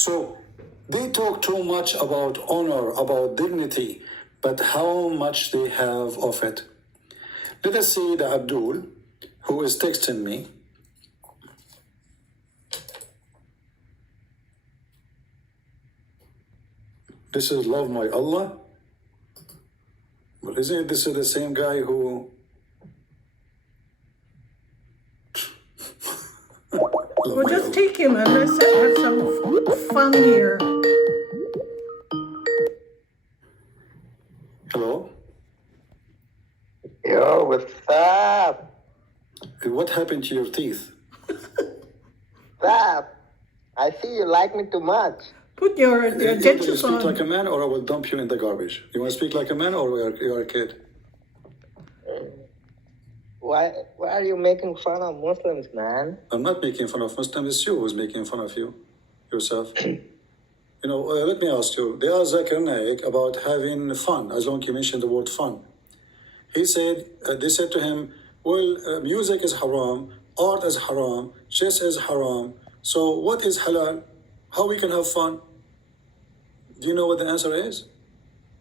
So they talk too much about honor, about dignity, but how much they have of it. Let us see the Abdul, who is texting me. This is Love My Allah. Well, isn't it this is the same guy who... Well, just take him and let's have some fun here. Hello? Yo, what's up? What happened to your teeth? What's up? I see you like me too much. Put your Either you dentures speak on. like a man or I will dump you in the garbage. You want to speak like a man or you are a kid? Why are you making fun of Muslims, man? I'm not making fun of Muslims. It's you who's making fun of you, yourself. Let me ask you. They asked Zakir Naik about having fun, as long as you mentioned the word fun. He said, they said to him, well, music is haram, art is haram, chess is haram. So what is halal? How we can have fun? Do you know what the answer is?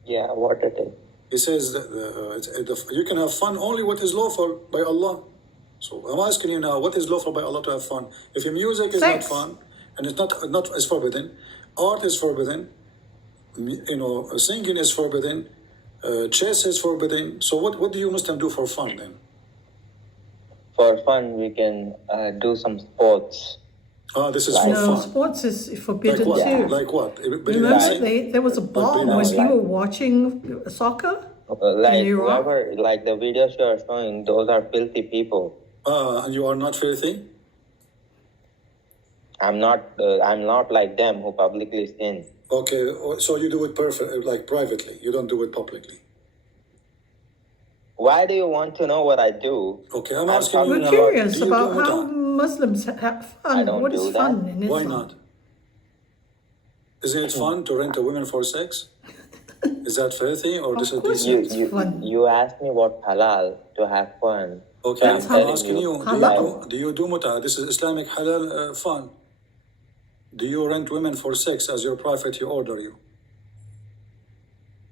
Yeah, what it is. He says that you can have fun only what is lawful by Allah. So I'm asking you now, what is lawful by Allah to have fun? If your music is Sex. not fun and it's not is forbidden, art is forbidden, singing is forbidden, chess is forbidden. So what do you Muslim do for fun then? For fun, we can do some sports. This is Like- for No, fun. sports is forbidden Like what? too. Like what? Remember, there was a bomb when dancing. you were watching soccer? Like Iraq? whoever, like the videos you are showing, those are filthy people. And you are not filthy? I'm not like them who publicly sin. Okay, so you do it like privately. You don't do it publicly. Why do you want to know what I do? Okay, I'm I'm asking you talking We're now. curious do you about do how muta? Muslims have I fun. don't What is do fun that. in Islam? Why not? Isn't it fun to rent a woman for sex? Is that filthy or Of this is course decent? it's fun. You asked me what halal to have fun. Okay, So I'm telling asking you, Halal. do you do muta? This is Islamic halal fun. Do you rent women for sex as your prophet he order you?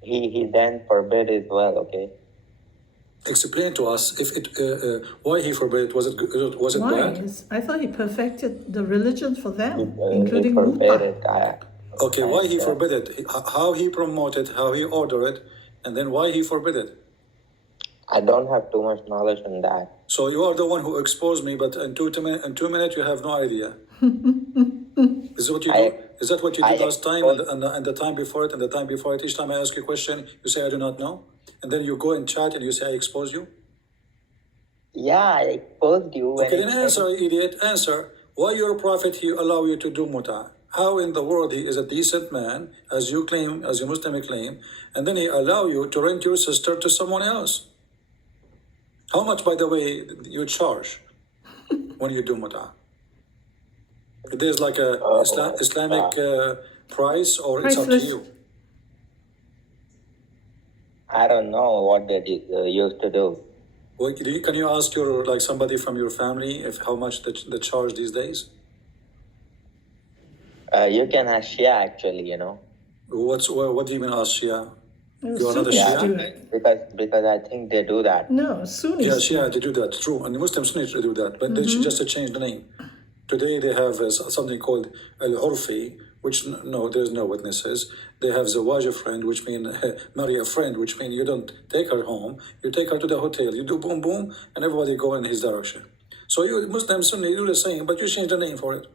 He then forbid as well, okay? Explain to us if it why he forbade it. Was it Why? bad? I thought he perfected the religion for them, He including forbid muta. it. Okay, why he forbid it? How he promoted, how he ordered it, and then why he forbid it? I don't have too much knowledge on that. So you are the one who exposed me, but in 2 minutes you have no idea. Is what you do? Is that what you did last time and the time before it and the time before it? Each time I ask you a question, you say I do not know, and then you go and chat and you say I expose you. Yeah, I exposed you. Okay, then answer, idiot. Answer. Why your prophet he allow you to do muta? How in the world he is a decent man, as you claim, as your Muslim claim, and then he allow you to rent your sister to someone else? How much, by the way, you charge when you do muta? There's like a Islamic price, or it's up to Priceless. you. I don't know what they used to do. Well, can you ask somebody from your family if how much the charge these days? You can ask Shia actually, What do you mean ask Shia? You are not a Sunnis Shia? do it. because I think they do that. No, Sunnis. Yeah, do Shia, it. they do that, true. And the Muslims need to do that, but they should just change the name. Today they have something called al-urfi, which there's no witnesses. They have zawaj a friend, which means marry a friend, which means you don't take her home, you take her to the hotel, you do boom boom, and everybody go in his direction. So you Muslims, Sunni, do the same, but you change the name for it.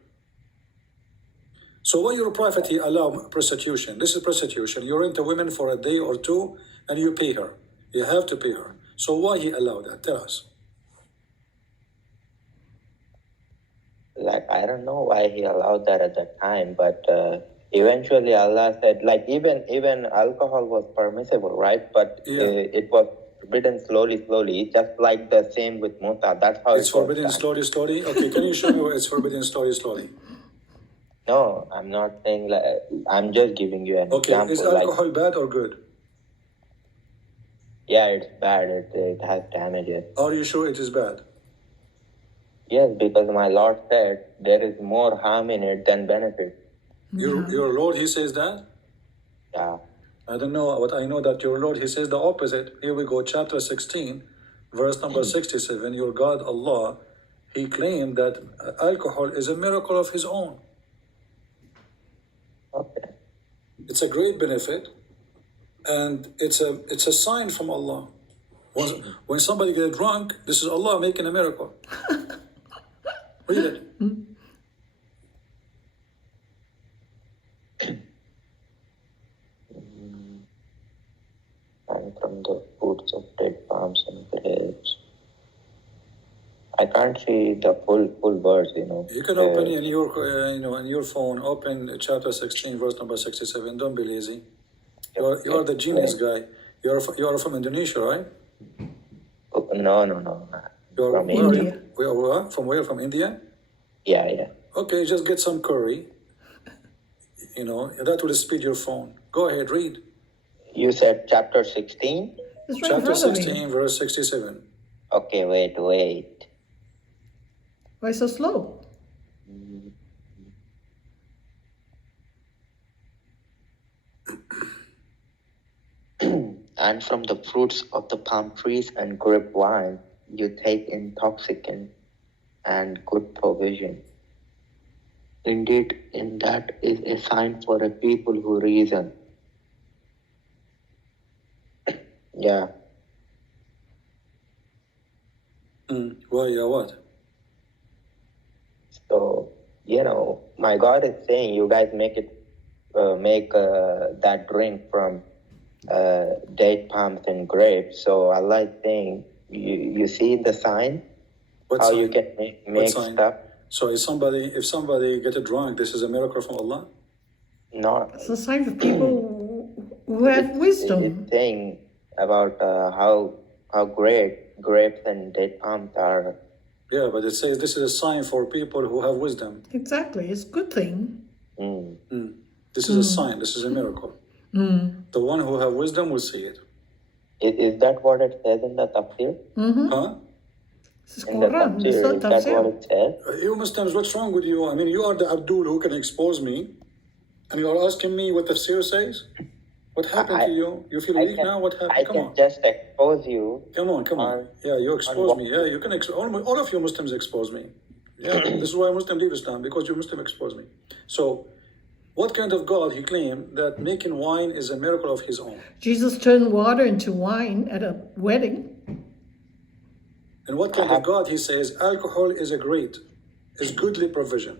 So why your prophet he allow prostitution? This is prostitution. You rent a woman for a day or two, and you pay her. You have to pay her. So why he allow that? Tell us. Like, I don't know why he allowed that at that time, but eventually Allah said, like, even alcohol was permissible, right? But it was forbidden slowly, just like the same with muta. That's how it's forbidden slowly. Okay, can you show me where it's forbidden slowly? No, I'm not saying like. I'm just giving you an example. Is alcohol bad or good? Yeah, it's bad. It has damages. Are you sure it is bad? Yes, because my Lord said there is more harm in it than benefit. Your Lord, he says that? Yeah. I don't know, but I know that your Lord, he says the opposite. Here we go, chapter 16, verse number 67. Your God, Allah, he claimed that alcohol is a miracle of his own. Okay. It's a great benefit, and it's a sign from Allah. When somebody gets drunk, this is Allah making a miracle. Read it. And from the fruits of dead palms and grapes. I can't see the full verse, you know. You can open in your in your phone. Open chapter 16, verse number 67. Don't be lazy. You are the genius guy. You are from Indonesia, right? No. You are From India. From where? From India? Yeah. Okay, just get some curry. That will speed your phone. Go ahead, read. You said chapter 16? It's right in Chapter front of me. 16, verse 67. Okay, wait. Why so slow? And from the fruits of the palm trees and grape wine, you take intoxicant and good provision. Indeed, in that is a sign for a people who reason. Yeah. Well, yeah, what? So, my God is saying you guys make that drink from date palms and grapes. So Allah is saying, you see the sign? What How sign? you can make sign? stuff? So if somebody get drunk, this is a miracle from Allah? No. It's a sign for people who have wisdom. It's saying about how grapes and date palms are. Yeah, but it says this is a sign for people who have wisdom. Exactly, it's a good thing. This is a sign. This is a miracle. The one who have wisdom will see it. Is that what it says in the tafsir? Huh? It's In the Quran, it's tafsir, not is that what tafsir. it says? You Muslims, what's wrong with you? I mean, you are the Abdul who can expose me, and you are asking me what tafsir says? What happened to you? You feel weak now? What happened? I Come can on. just expose you. Come on. Yeah, you expose me. Yeah, you can all of you Muslims expose me. Yeah, this is why Muslims leave Islam, because you Muslims expose me. So, what kind of God he claimed that making wine is a miracle of his own? Jesus turned water into wine at a wedding. And what kind of God he says alcohol is goodly provision?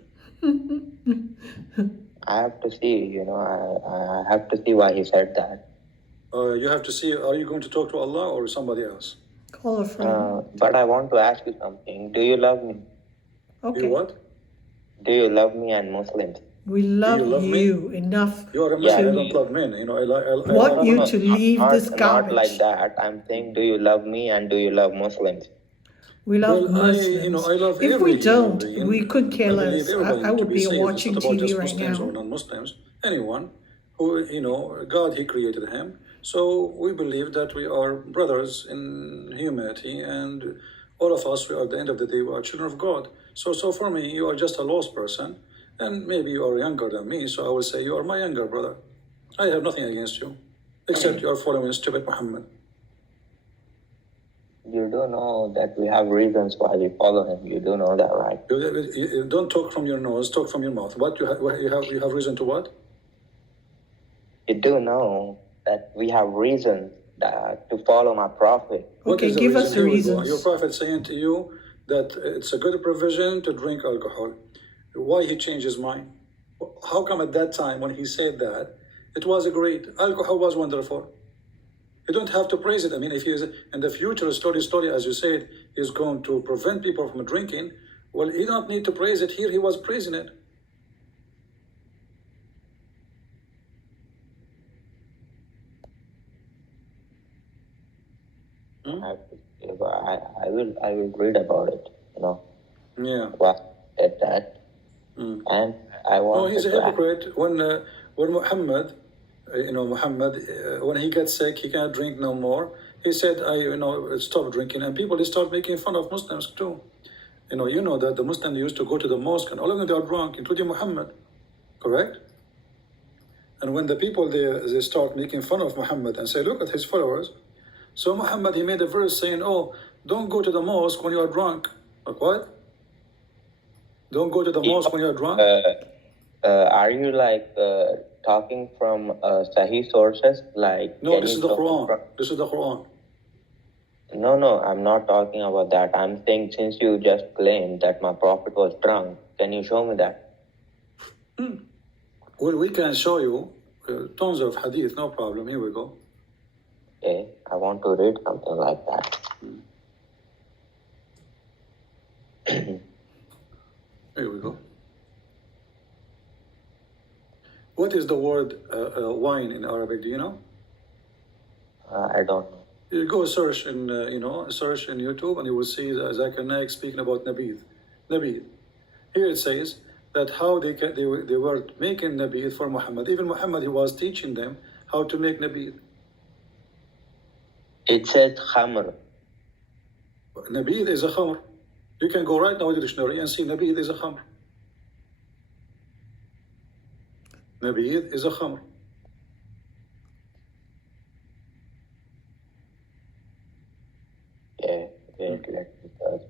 I have to see, I have to see why he said that. You have to see, are you going to talk to Allah or somebody else? Call a friend. But I want to ask you something. Do you love me? Okay. You what? Do you love me and Muslims? We love love you enough. You are a Muslim, Yeah, I don't love men. I Want love you men. to leave this Not garbage. like that. I'm saying, do you love me and do you love Muslims? We love Well, Muslims. I love If every we don't, human being. we could care I believe less. everybody I to would be saved. watching It's not about TV just right Muslims or now. non-Muslims. Anyone who, God, he created him. So we believe that we are brothers in humanity, and all of us, at the end of the day, we are children of God. So for me, you are just a lost person, and maybe you are younger than me, so I will say you are my younger brother. I have nothing against you, except you are following stupid Muhammad. You do know that we have reasons why we follow him. You do know that, right? You don't talk from your nose, talk from your mouth. What you have reason to what? You do know that we have reasons to follow my prophet. What Okay, is the give reason? us the Here we go. reasons. Your prophet saying to you that it's a good provision to drink alcohol. Why he changed his mind? How come at that time when he said that, it was great. Alcohol was wonderful. You don't have to praise it. I mean, if he is in the future, story, as you said, is going to prevent people from drinking, well, he don't need to praise it. Here he was praising it. I will read about it, Yeah. what at that. And I want he's a hypocrite. When Muhammad, when he gets sick, he cannot drink no more. He said, stop drinking. And people, they start making fun of Muslims too. You know that the Muslims used to go to the mosque and all of them, they are drunk, including Muhammad. Correct? And when the people they start making fun of Muhammad and say, look at his followers. So Muhammad, he made a verse saying, oh, don't go to the mosque when you are drunk. Like what? Don't go to the mosque when you are drunk? Are you talking from Sahih sources? No, this is the Quran. This is the Quran. No, I'm not talking about that. I'm saying since you just claimed that my prophet was drunk, can you show me that? Well, we can show you tons of hadith, no problem. Here we go. Okay, I want to read something like that. Here we go. What is the word wine in Arabic? Do you know? I don't know. You go search in, search in YouTube, and you will see Zakir Naik speaking about nabid. Nabid. Here it says that how they were making nabid for Muhammad. Even Muhammad, he was teaching them how to make nabid. It says khamr. Nabid is a khamr. You can go right now to the dictionary and see nabid is a khamr. Nabid is a khamr. Yeah, wait, let me search.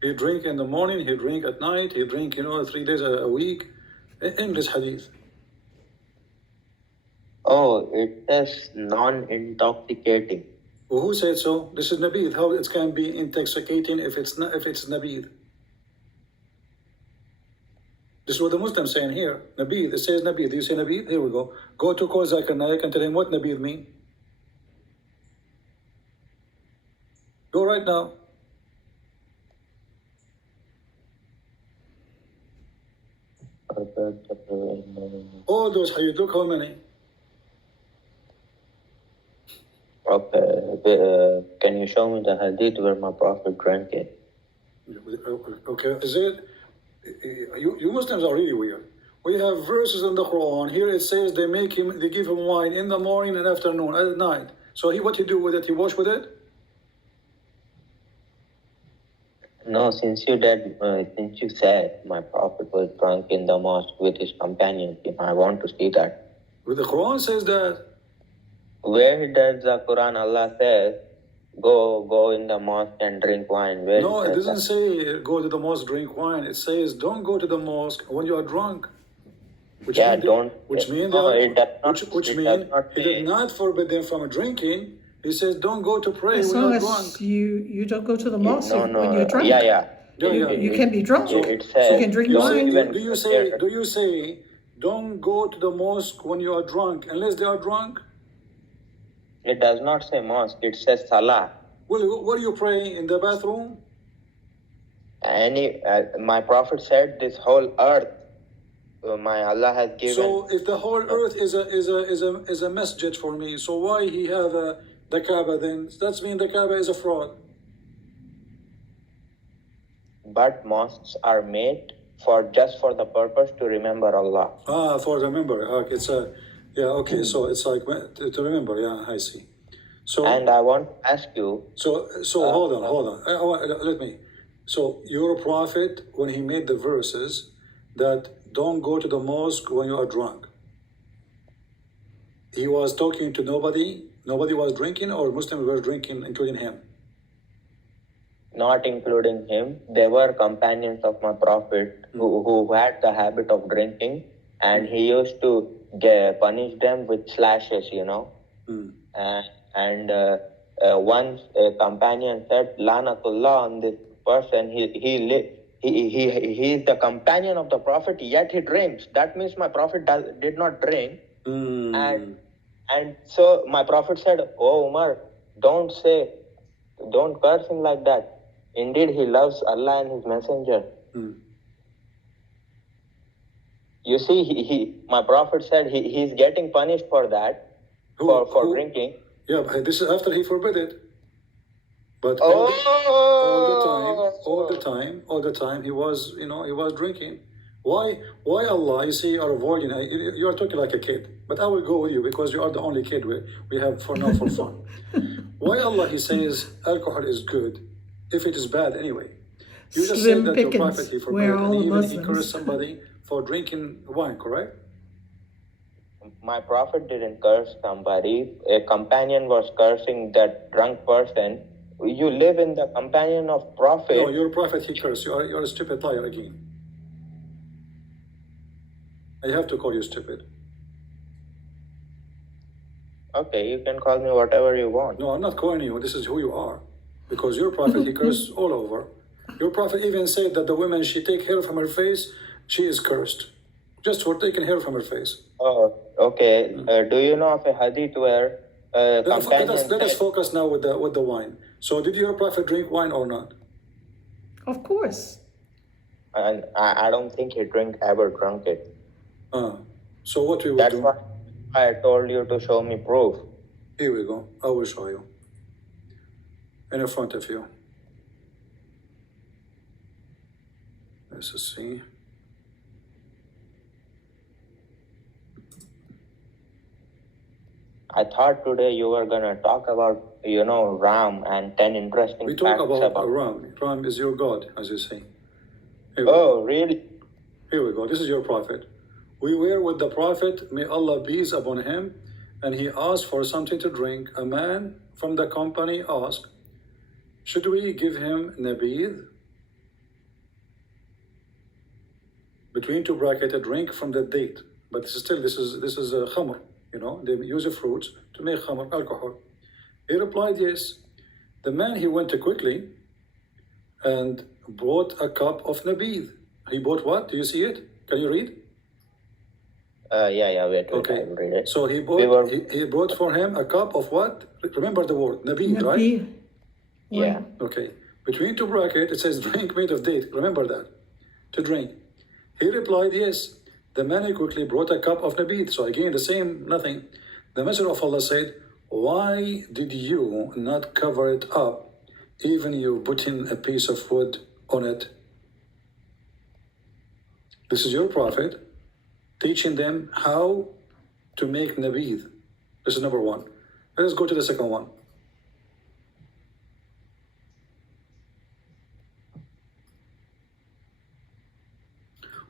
He drink in the morning, he drink at night, he drink, 3 days a week. English hadith. Oh, it says non-intoxicating. Well, who said so? This is nabid. How it can be intoxicating if it's nabid? This is what the Muslims saying here. Nabid. It says nabid. Do you say nabid? Here we go. Go to call Zakir Naik and tell him what nabid mean. Go right now. All those hadith. Look how many. Okay, can you show me the hadith where my prophet drank it? Okay, is it? You Muslims are really weird. We have verses in the Quran. Here it says they give him wine in the morning and afternoon, at night. So what he do with it? He wash with it? No, since you said my prophet was drunk in the mosque with his companions, I want to see that. But the Quran says that. Where does the Quran Allah says, go in the mosque and drink wine? Where No, it doesn't that? say go to the mosque, drink wine. It says don't go to the mosque when you are drunk. Which Yeah, mean don't. Which mean No, they are, it does not. which It mean does not he say. did not forbid them from drinking. He says don't go to pray As when long you're as drunk. you don't go to the mosque No, when you're drunk. Yeah. You can be drunk. It So says, you can drink Do wine. you say don't go to the mosque when you are drunk unless they are drunk? It does not say mosque. It says salah. Well, what do you pray in the bathroom? My prophet said this whole earth, my Allah has given. So if the whole earth is a masjid for me, so why he have the Kaaba then? That means the Kaaba is a fraud. But mosques are made just for the purpose to remember Allah. For remember. Okay, okay. So it's like to remember. Yeah, I see. So And I want to ask you. So hold on. Let me. So your prophet, when he made the verses that don't go to the mosque when you are drunk, he was talking to nobody. Nobody was drinking, or Muslims were drinking, including him. Not including him, there were companions of my prophet who had the habit of drinking, and he used to punish them with slashes, Once a companion said, "Lanatullah on this person. He is the companion of the prophet, yet he drinks. That means my prophet did not drink." And so my prophet said, "Oh Umar, don't curse him like that. Indeed, he loves Allah and His Messenger." You see, my prophet said he's getting punished for that, for drinking. Yeah, but this is after he forbid it. But all the time, he was, he was drinking. Why Allah? You see, you are avoiding. You are talking like a kid. But I will go with you because you are the only kid we have for now for fun. Why Allah? He says alcohol is good, if it is bad anyway. You just said Slim that your prophet pickings. he forbade, We're and all even he Muslims. cursed somebody for drinking wine, correct? My prophet didn't curse somebody. A companion was cursing that drunk person. You live in the companion of prophet. No, your prophet he cursed. You're a stupid liar again. I have to call you stupid. Okay, you can call me whatever you want. No, I'm not calling you. This is who you are. Because your prophet, he cursed all over. Your prophet even said that the woman, she take hair from her face, she is cursed. Just for taking hair from her face. Oh, okay. Do you know of a hadith where companion Let us said, focus now with the wine. So did your prophet drink wine or not? Of course. and I don't think he ever drunk it. So what we will That's do? why I told you to show me proof. Here we go. I will show you. In front of you. Let's see. I thought today you were gonna talk about, Ram and 10 interesting We talk facts about Ram. Ram is your God, as you say. Oh, really? Here we go. This is your prophet. We were with the prophet, may Allah peace upon him, and he asked for something to drink. A man from the company asked, should we give him nabid? Between two brackets, a drink from the date. But still, this is a khamr. They use the fruits to make khamr, alcohol. He replied, yes. The man, he went quickly and bought a cup of nabid. He bought what? Do you see it? Can you read? Wait, Okay. I will read it. So he bought for him a cup of what? Remember the word, nabid, right? Nabi. Yeah. Okay. Between two brackets, it says drink made of date. Remember that. To drink. He replied, yes. The man quickly brought a cup of nabid. So again, the same, nothing. The Messenger of Allah said, why did you not cover it up, even you put in a piece of wood on it? This is your prophet teaching them how to make nabid. This is number one. Let us go to the second one.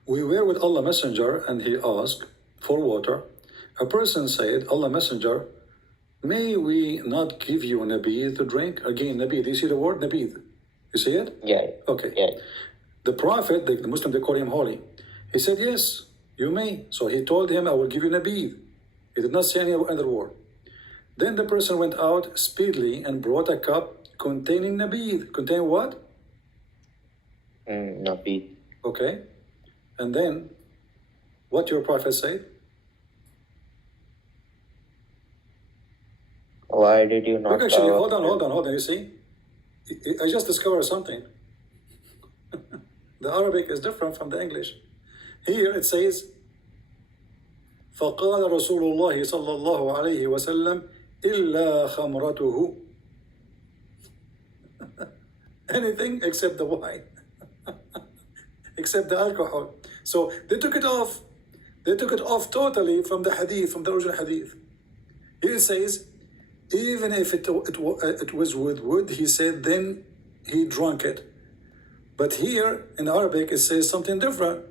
We were with Allah Messenger and he asked for water. A person said, Allah Messenger, may we not give you nabid to drink? Again, nabid. You see the word nabid? You see it? Yeah. Okay. Yeah. The Prophet, the Muslim, they call him holy. He said, yes, you may. So he told him, I will give you nabid. He did not say any other word. Then the person went out speedily and brought a cup containing nabid. Containing what? Nabid. Okay. And then, what your prophet said? Why did you not? Look, actually, hold on. You see, I just discovered something. The Arabic is different from the English. Here it says, فقال رسول الله صلى الله عليه وسلم إلا خمرته. Anything except the wine. Except the alcohol. So they took it off. They took it off totally from the hadith, from the original hadith. Here it says, even if it was with wood, he said, then he drank it. But here in Arabic, it says something different.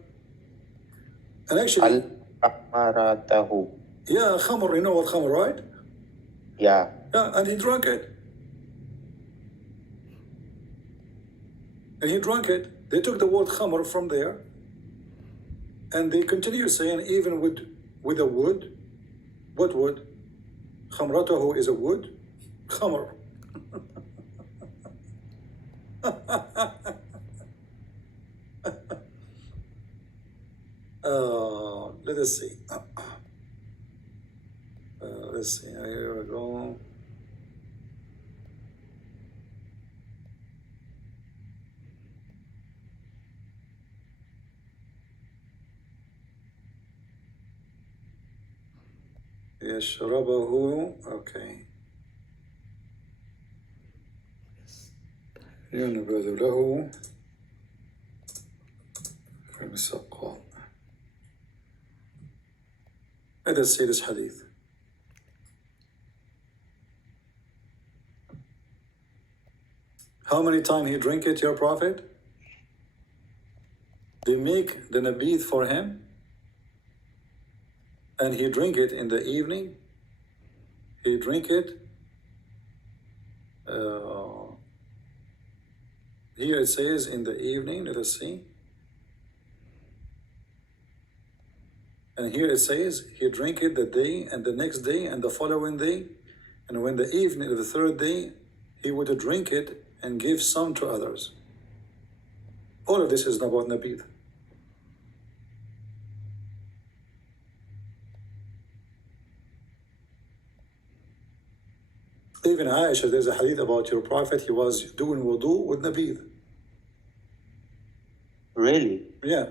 And actually, Al-Amaratahu. yeah, khamr, you know what khamr, right? Yeah. Yeah, and he drank it. And he drank it. They took the word khamr from there, and they continue saying even with a wood. What wood? Khamratahu is a wood. Khamr. Let us see. Let's see. Here we go. يشربه. Okay. ينبذ له في السقاء. Let us see this hadith. How many times he drank it, your prophet? they make the nabid for him, and he drink it in the evening. He drink it. Here it says in the evening. Let us see. And here it says he drink it the day and the next day and the following day, and when the evening of the third day, he would drink it and give some to others. All of this is about nabid. Even Aisha, there's a hadith about your prophet, he was doing wudu with nabid. Really? Yeah.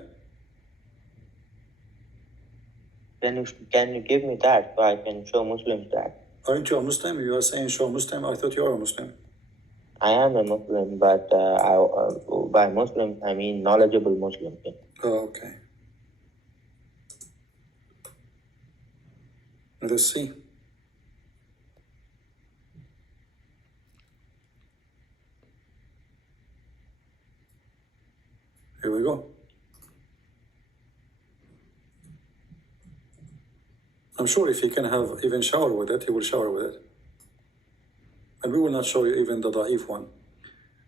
Can you give me that so I can show Muslims that? Aren't you a Muslim? You are saying show Muslim. I thought you are a Muslim. I am a Muslim, but by Muslim I mean knowledgeable Muslim. Oh, okay. Let us see. Here we go. I'm sure if he can have even shower with it, he will shower with it. And we will not show you even the da'if one.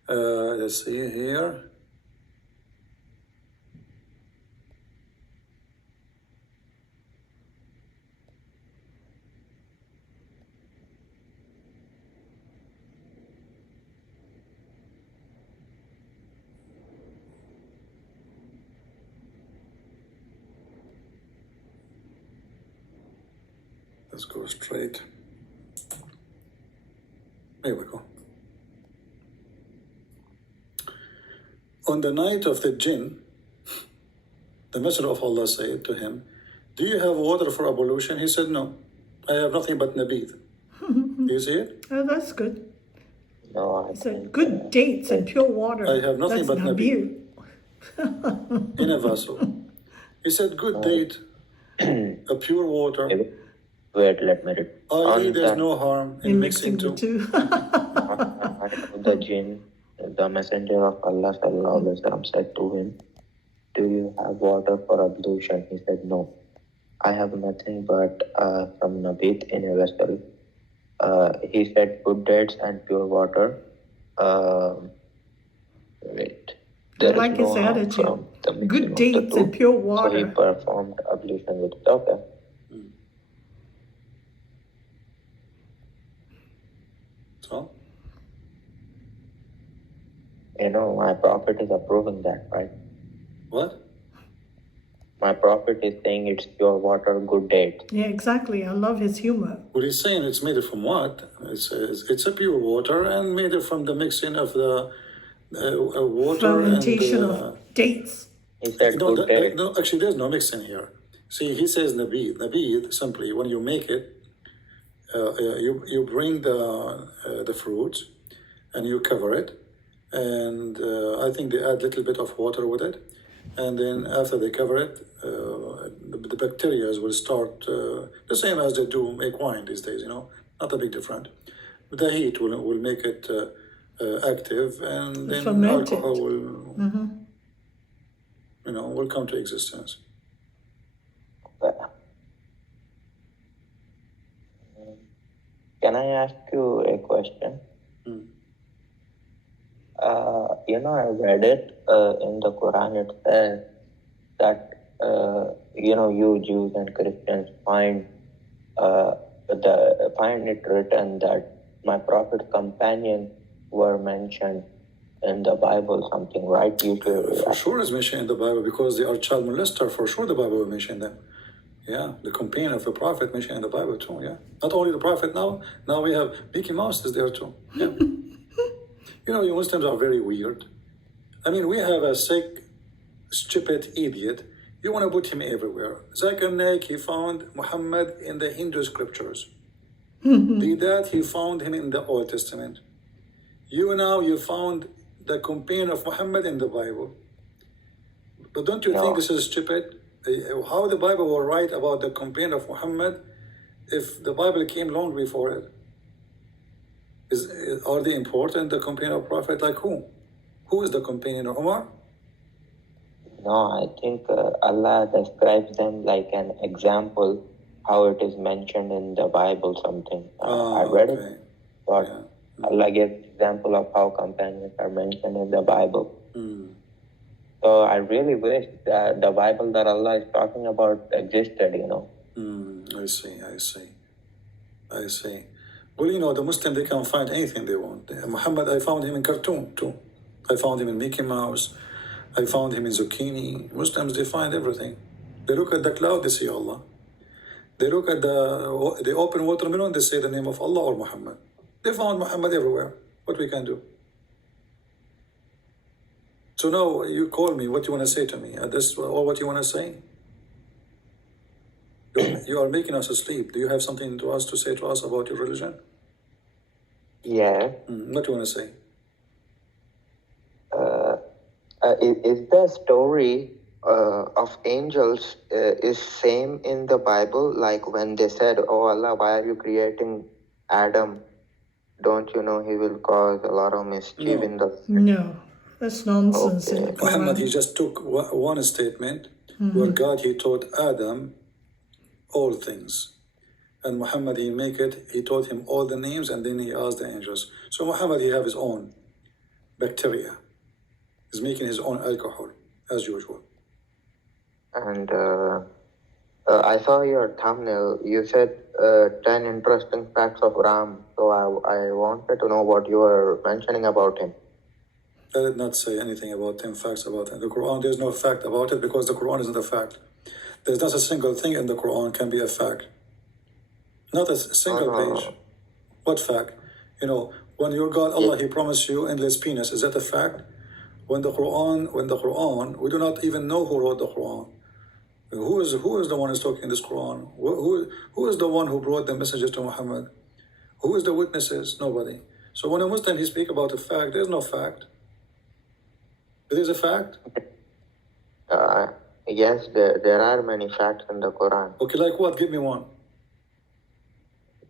Let's see here. Let's go straight. There we go. On the night of the jinn, the Messenger of Allah said to him, "Do you have water for ablution?" He said, "No, I have nothing but nabid." Do you see it? Oh, that's good. No, It's a good dates and pure water. I have nothing That's but nabir. in a vessel. He said, "Good date, a pure water. wait, let me read. I.e., there's no harm in mixing the two." two. The jinn, the messenger of Allah sallallahu alaihi wasallam said to him, "Do you have water for ablution?" He said, "No, I have nothing but some nabit in a vessel." He said, "Good dates and pure water." Wait. I like his attitude. Good dates and pure So he water. performed ablution with it. Okay. So, You know, my prophet is approving that, right? what? My prophet is saying it's pure water, good date. Yeah, exactly. I love his humor. Well, he's saying it's made from what? It's a pure water and made from the mixing of the water Fermentation and of dates. He said good date. no, actually, there's no mixing here. See, he says nabid. Nabid, simply, when you make it, you bring the fruits and you cover it, and I think they add a little bit of water with it, and then after they cover it, the bacteria will start the same as they do make wine these days. Not a big difference. The heat will make it active, and then Ferment alcohol it. will come to existence. Can I ask you a question? I read it in the Quran. It says that you Jews and Christians find it written that my prophet's companions were mentioned in the Bible, something, right? For sure is mentioned in the Bible because they are child molester. For sure the Bible will mention them. Yeah, the companion of the prophet mentioned in the Bible too, yeah. Not only the prophet now we have Mickey Mouse is there too. Yeah. You Muslims are very weird. I mean, we have a sick, stupid idiot. You want to put him everywhere. Zakir Naik, he found Muhammad in the Hindu scriptures. That he found him in the Old Testament. You found the companion of Muhammad in the Bible. But don't you think this is stupid? How the Bible will write about the companion of Muhammad if the Bible came long before it? Are they important, the companion of Prophet? Like who? Who is the companion of Umar? No, I think Allah describes them like an example, how it is mentioned in the Bible. Something I read okay. it, but Allah gives example of how companions are mentioned in the Bible. So I really wish that the Bible that Allah is talking about existed. I see. Well, the Muslim, they can find anything they want. Muhammad, I found him in cartoon too. I found him in Mickey Mouse. I found him in zucchini. Muslims, they find everything. They look at the cloud, they see Allah. They look at the open watermelon, they say the name of Allah or Muhammad. They found Muhammad everywhere. What we can do? So now you call me, what you want to say to me? This all what you want to say? You are making us asleep. Do you have something to say to us about your religion? Yeah. What do you want to say? Is the story of angels is same in the Bible? Like when they said, "Oh Allah, why are you creating Adam? Don't you know he will cause a lot of mischief in the..." No, that's nonsense in the Okay. Muhammad, he Quran. just took one statement where God, he taught Adam all things. And Muhammad, he taught him all the names, and then he asked the angels. So Muhammad, he have his own bacteria. He's making his own alcohol, as usual. And I saw your thumbnail. You said 10 interesting facts of Ram. So I wanted to know what you were mentioning about him. I did not say anything about 10 facts about him. The Quran, there's no fact about it because the Quran isn't a fact. There's not a single thing in the Quran can be a fact. Not a single page. What fact? When your God, Allah, he promised you endless penis, is that a fact? When the Quran, we do not even know who wrote the Quran. Who is the one who's talking in this Quran? Who is the one who brought the messages to Muhammad? Who is the witnesses? Nobody. So when a Muslim, he speak about a fact, there's no fact. It is a fact? Yes, there are many facts in the Quran. Okay, like what? Give me one.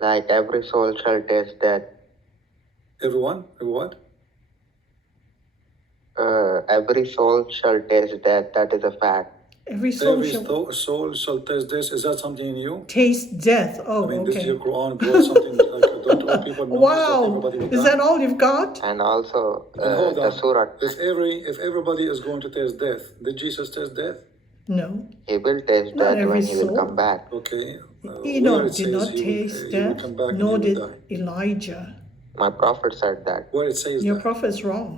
Like every soul shall taste death. Everyone? Every what? Every soul shall taste death. That is a fact. Every soul Every shall soul shall taste this. Is that something new? taste death. Oh, I mean, this okay. your Quran brought something like don't all people know that Wow, everybody will is die? that all you've got? And also And hold the on. surah. If everybody is going to taste death, did Jesus taste death? No, He will taste Not death every when he will soul. come back. Okay. Where Enoch it did says not he taste will death, come back and nor he will did die. Elijah. My prophet said that. Where it says Your that. prophet's wrong.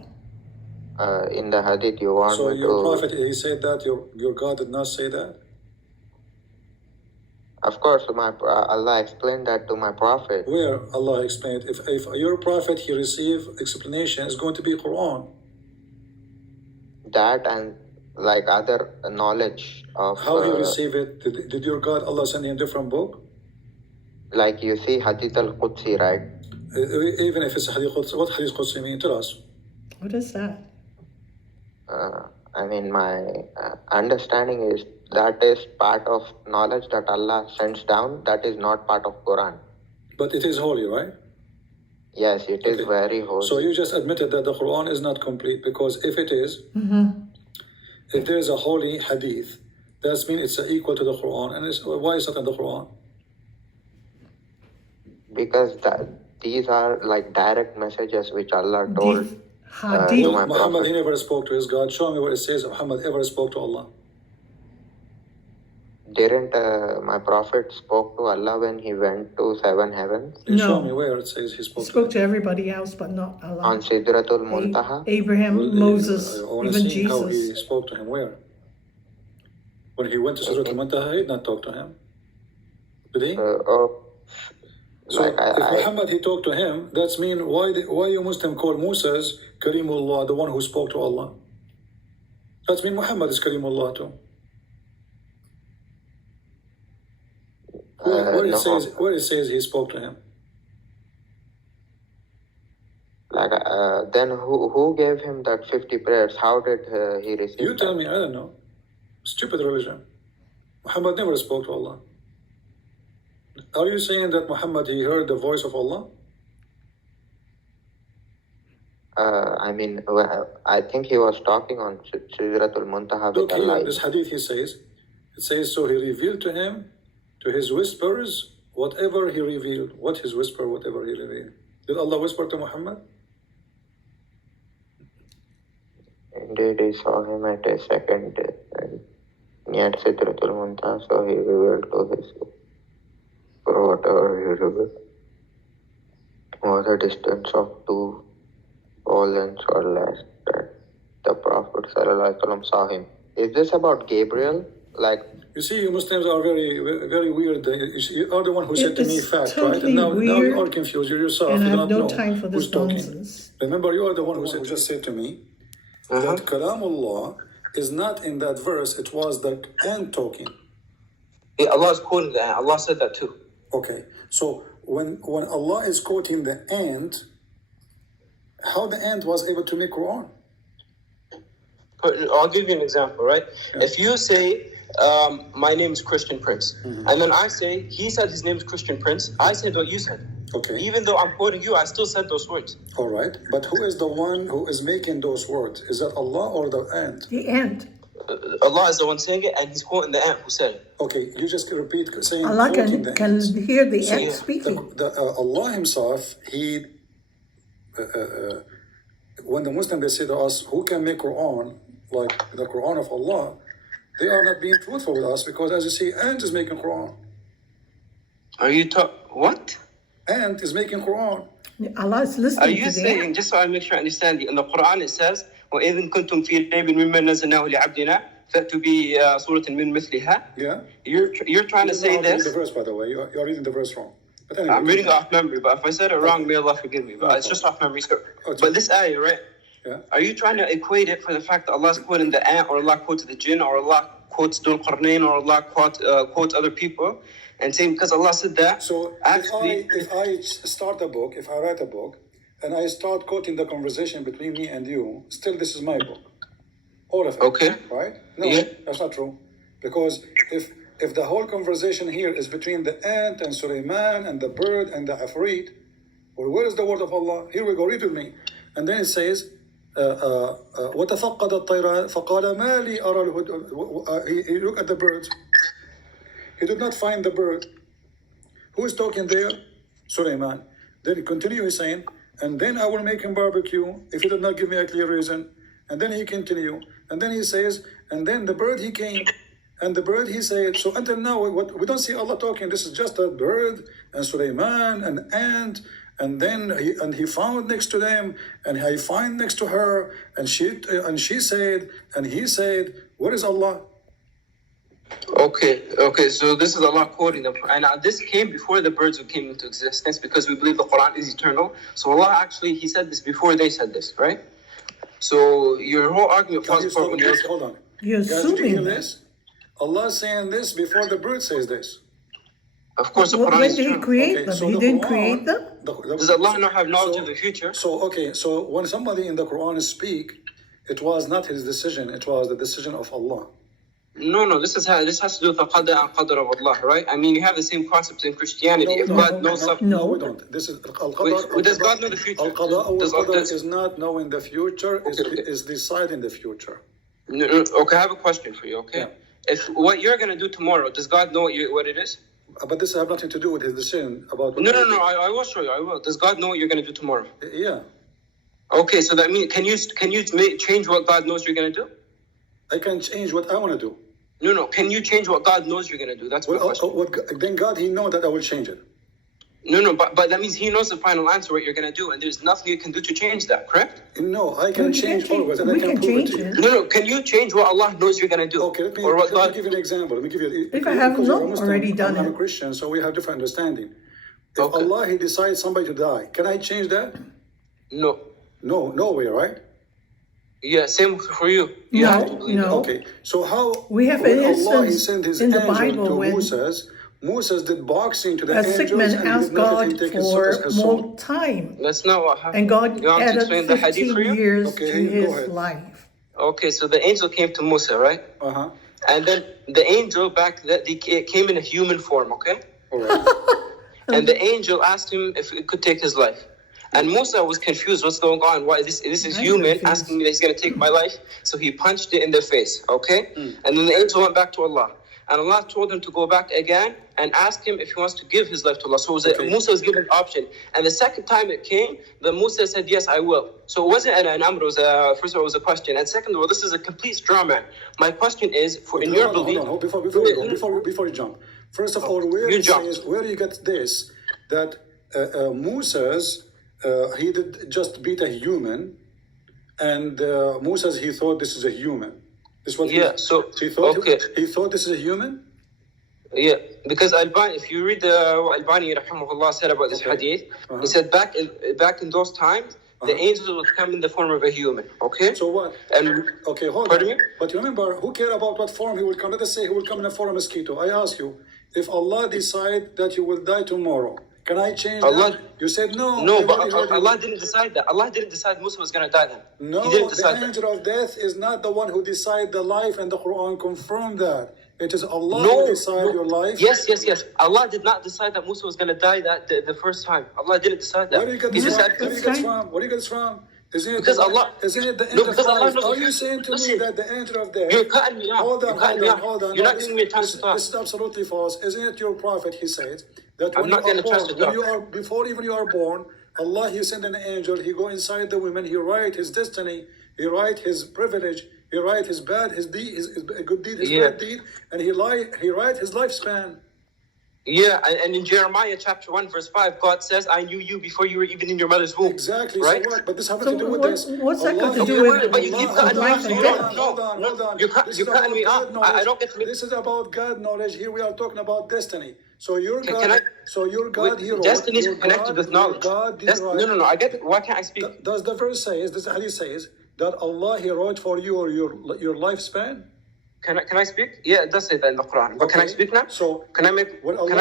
In the hadith, you want So me your to... prophet, he said that, your God did not say that? Of course, Allah explained that to my prophet. Where Allah explained, if your prophet, he received explanation, it's going to be Quran. That and like other knowledge of... How he received it? Did your God, Allah, send him a different book? Like you see Hadith al-Qudsi, right? Even if it's Hadith Qudsi, what Hadith Qudsi mean? Tell us. What is that? I mean, my understanding is that is part of knowledge that Allah sends down. That is not part of Quran. But it is holy, right? Yes, it is very holy. So you just admitted that the Quran is not complete because if it is, if there is a holy hadith, that means it's equal to the Quran. And why is it in the Quran? Because these are like direct messages which Allah told Hadith. to my Muhammad, prophet. he never spoke to his God. Show me where it says Muhammad ever spoke to Allah. Didn't my prophet spoke to Allah when he went to 7 heavens? You show No. me where it says he He spoke to spoke to everybody else, but not Allah. On Sidratul Muntaha? Abraham, Moses, I want to even see how he Jesus. spoke to him. Where? When he went to Surah Al-Muntaha, he did not talk to him. Did he? So like if Muhammad, he talked to him, that's mean why you Muslim call Moses Karimullah, the one who spoke to Allah? That's mean Muhammad is Karimullah too. Where it says he spoke to him. Like then who gave him that 50 prayers? How did he receive You tell that? me, I don't know. Stupid religion. Muhammad never spoke to Allah. Are you saying that Muhammad, he heard the voice of Allah? I mean, well, I think he was talking on Shajaratul Muntaha with Look the here, light. this hadith it says, so he revealed to him, to his whispers, whatever he revealed. What his whisper, whatever he revealed. Did Allah whisper to Muhammad? Indeed, he saw him at a second and near Sidratul Muntaha, so he revealed to his, for whatever he revealed, was a distance of 2 lengths or less, that the Prophet ﷺ saw him. Is this about Gabriel? Like, you see, you Muslims are very, very weird. You are the one who said to me It's fact, totally right? And now you are weird, confused. You yourself, and I you have don't no know time for who's this talking. nonsense. Remember, you are the one who just said to me that Kalamullah is not in that verse. It was the ant talking. Yeah, Allah is quoting that. Allah said that too. Okay, so when Allah is quoting the ant, how the ant was able to make Quran? I'll give you an example, right? Yeah. If you say, my name is Christian Prince, and then I say, he said his name is Christian Prince, I said what you said. Okay. Even though I'm quoting you, I still said those words. All right, but who is the one who is making those words? Is that Allah or the ant? The ant. Allah is the one saying it, and he's quoting the ant who said it. Okay, you just repeat saying Allah quoting the can ants. hear the So, ant yeah, speaking. Allah Himself, He, when the Muslims they say to us, who can make Quran like the Quran of Allah? They are not being truthful with us because, as you see, ant is making Quran. Are you what? Ant is making Quran. Allah is Are listening you to the saying, ant. just so I make sure I understand, in the Quran it says, وَإِذٍ كُنْتُمْ فِي رَيْبٍ مِمَّا نَزَّلْنَاهُ لِعَبْدِنَا فَأْتُوا بِسُورَةٍ مِّن مِثْلِهَا. Yeah. You're trying to You say know how to read this. the verse, by the way. You're reading the verse wrong. But anyway, I'm reading off memory, but if I said it wrong, may Allah forgive me. But it's just off memory. But this ayah, right? Yeah. Are you trying to equate it for the fact that Allah's quoting the ant, or Allah quotes the jinn, or Allah quotes Dhul Qarnayn, or Allah quotes other people, and saying because Allah said that? So actually, if I start a book, if I write a book, and I start quoting the conversation between me and you, still this is my book. All of it. Okay. Right? No, Yeah. that's not true. Because if the whole conversation here is between the ant and Sulaiman and the bird and the Afrit, well, where is the word of Allah? Here we go, read with me. And then it says, وَتَفَقَّدَ الطَّيْرَ فَقَالَ مَا لِي أَرَى الْهُدْ. He looked at the birds. He did not find the bird. Who is talking there? Sulaiman. Then he continues saying, and then I will make him barbecue if he did not give me a clear reason. And then he continue. And then he says, and then the bird he came. And the bird he said. So until now, we don't see Allah talking. This is just a bird and Sulaiman and ant. And then he found next to them, and he find next to her, and she said, and he said, where is Allah? Okay, so this is Allah quoting them. And this came before the birds came into existence, because we believe the Quran is eternal. So Allah actually, He said this before they said this, right? So your whole argument falls apart when you're... Hold on. You're Guys, did you hear assuming this? Allah is saying this before the bird says this. Of course, the When Quran is did He eternal. create Okay, them? so He the didn't Quran- create them? Does Allah not have knowledge of the future? So when somebody in the Quran speak, it was not his decision, it was the decision of Allah. No, this has to do with the qada and qadr of Allah, right? I mean, you have the same concept in Christianity. If God knows something... No. We don't. This is Does God know the future? Al-Qada Does- al-Qadar does- is not knowing the future, Okay. is deciding the future. No, okay, I have a question for you, okay? Yeah. If what you're going to do tomorrow, does God know what it is? But this has nothing to do with his decision about... No, I will show you, I will. Does God know what you're going to do tomorrow? Yeah. Okay, so that means, can you change what God knows you're going to do? I can change what I want to do. No, can you change what God knows you're going to do? That's my question. Then God, He knows that I will change it. No, but that means He knows the final answer, what you're going to do, and there's nothing you can do to change that, correct? No, I can We change can always, and I we can can prove it change to you. it. No, can you change what Allah knows you're going to do? Okay, let me give you an example. Let me give you. If I have because you're not a Muslim, already done I'm a it. Christian, so we have different understanding. If Okay. Allah He decides somebody to die, can I change that? No. No way, right? Yeah, same for you. You No, have to believe no. Okay, so how We have when an Allah He instance sent His in the angel Bible to when Moses did boxing to the a angels, sick man and he asked did not let him God take his for soul. more time. That's not what happened. And God You want to added explain the hadith 15 for you? years Okay, to go his ahead. life. Okay, so the angel came to Musa, right? Uh-huh. And then the angel it came in a human form, okay? All right. And the angel asked him if it could take his life. And Musa was confused. What's going on? Why this is human asking me that he's going to take my life? So he punched it in their face. Okay. And then the angel went back to Allah. And Allah told him to go back again and ask him if he wants to give his life to Allah. So Musa was given an option. And the second time it came, then Musa said, yes, I will. So it wasn't an amr, first of all, it was a question. And second of all, this is a complete straw man. My question is, in your belief... Hold on, before you jump. First of all, where you get this, that he did just beat a human, and Musa's, he thought this is a human. Is what he thought. Okay. He thought this is a human. Yeah, because Albani, if you read Albani, rahimahullah, said about this hadith, he said back in those times, the angels would come in the form of a human. Okay. So what? And okay, hold on. Me? But remember, who cares about what form he will come? Let us say he will come in the form of a mosquito. I ask you, if Allah decide that you will die tomorrow, can I change that? You said no. No, but Allah didn't decide that. Allah didn't decide Musa was going to die then. No, he didn't decide the angel of death is not the one who decides the life, and the Quran confirmed that. It is Allah who decides your life. Yes. Allah did not decide that Musa was going to die the first time. Allah didn't decide that. Where do you get this from? Where do you get this from? Isn't it because the end of life? Are you saying to me that the angel of death... You're cutting me off. Hold on. You're not giving me a chance to talk. This is absolutely false. Isn't it your prophet, he said, that I'm not going to trust you. Before even you are born, Allah, he sent an angel, he go inside the woman, he write his destiny, he write his privilege, he write his bad, his deed, his good deed, his bad deed, and he write his lifespan. Yeah, and in Jeremiah chapter 1 verse 5, God says, I knew you before you were even in your mother's womb. Exactly, right? So what? But this has nothing to do with this. What's that got to do with but you keep cutting me off. Hold on. You're cutting me off. I don't get to... This is about God knowledge. Here we are talking about destiny. So your God, he wrote... Destiny is connected with knowledge. No, I get it. Why can't I speak? Does the verse say, this hadith says, that Allah, he wrote for you or your lifespan? Can I speak? Yeah, it does say that in the Quran. But can I speak now? So can I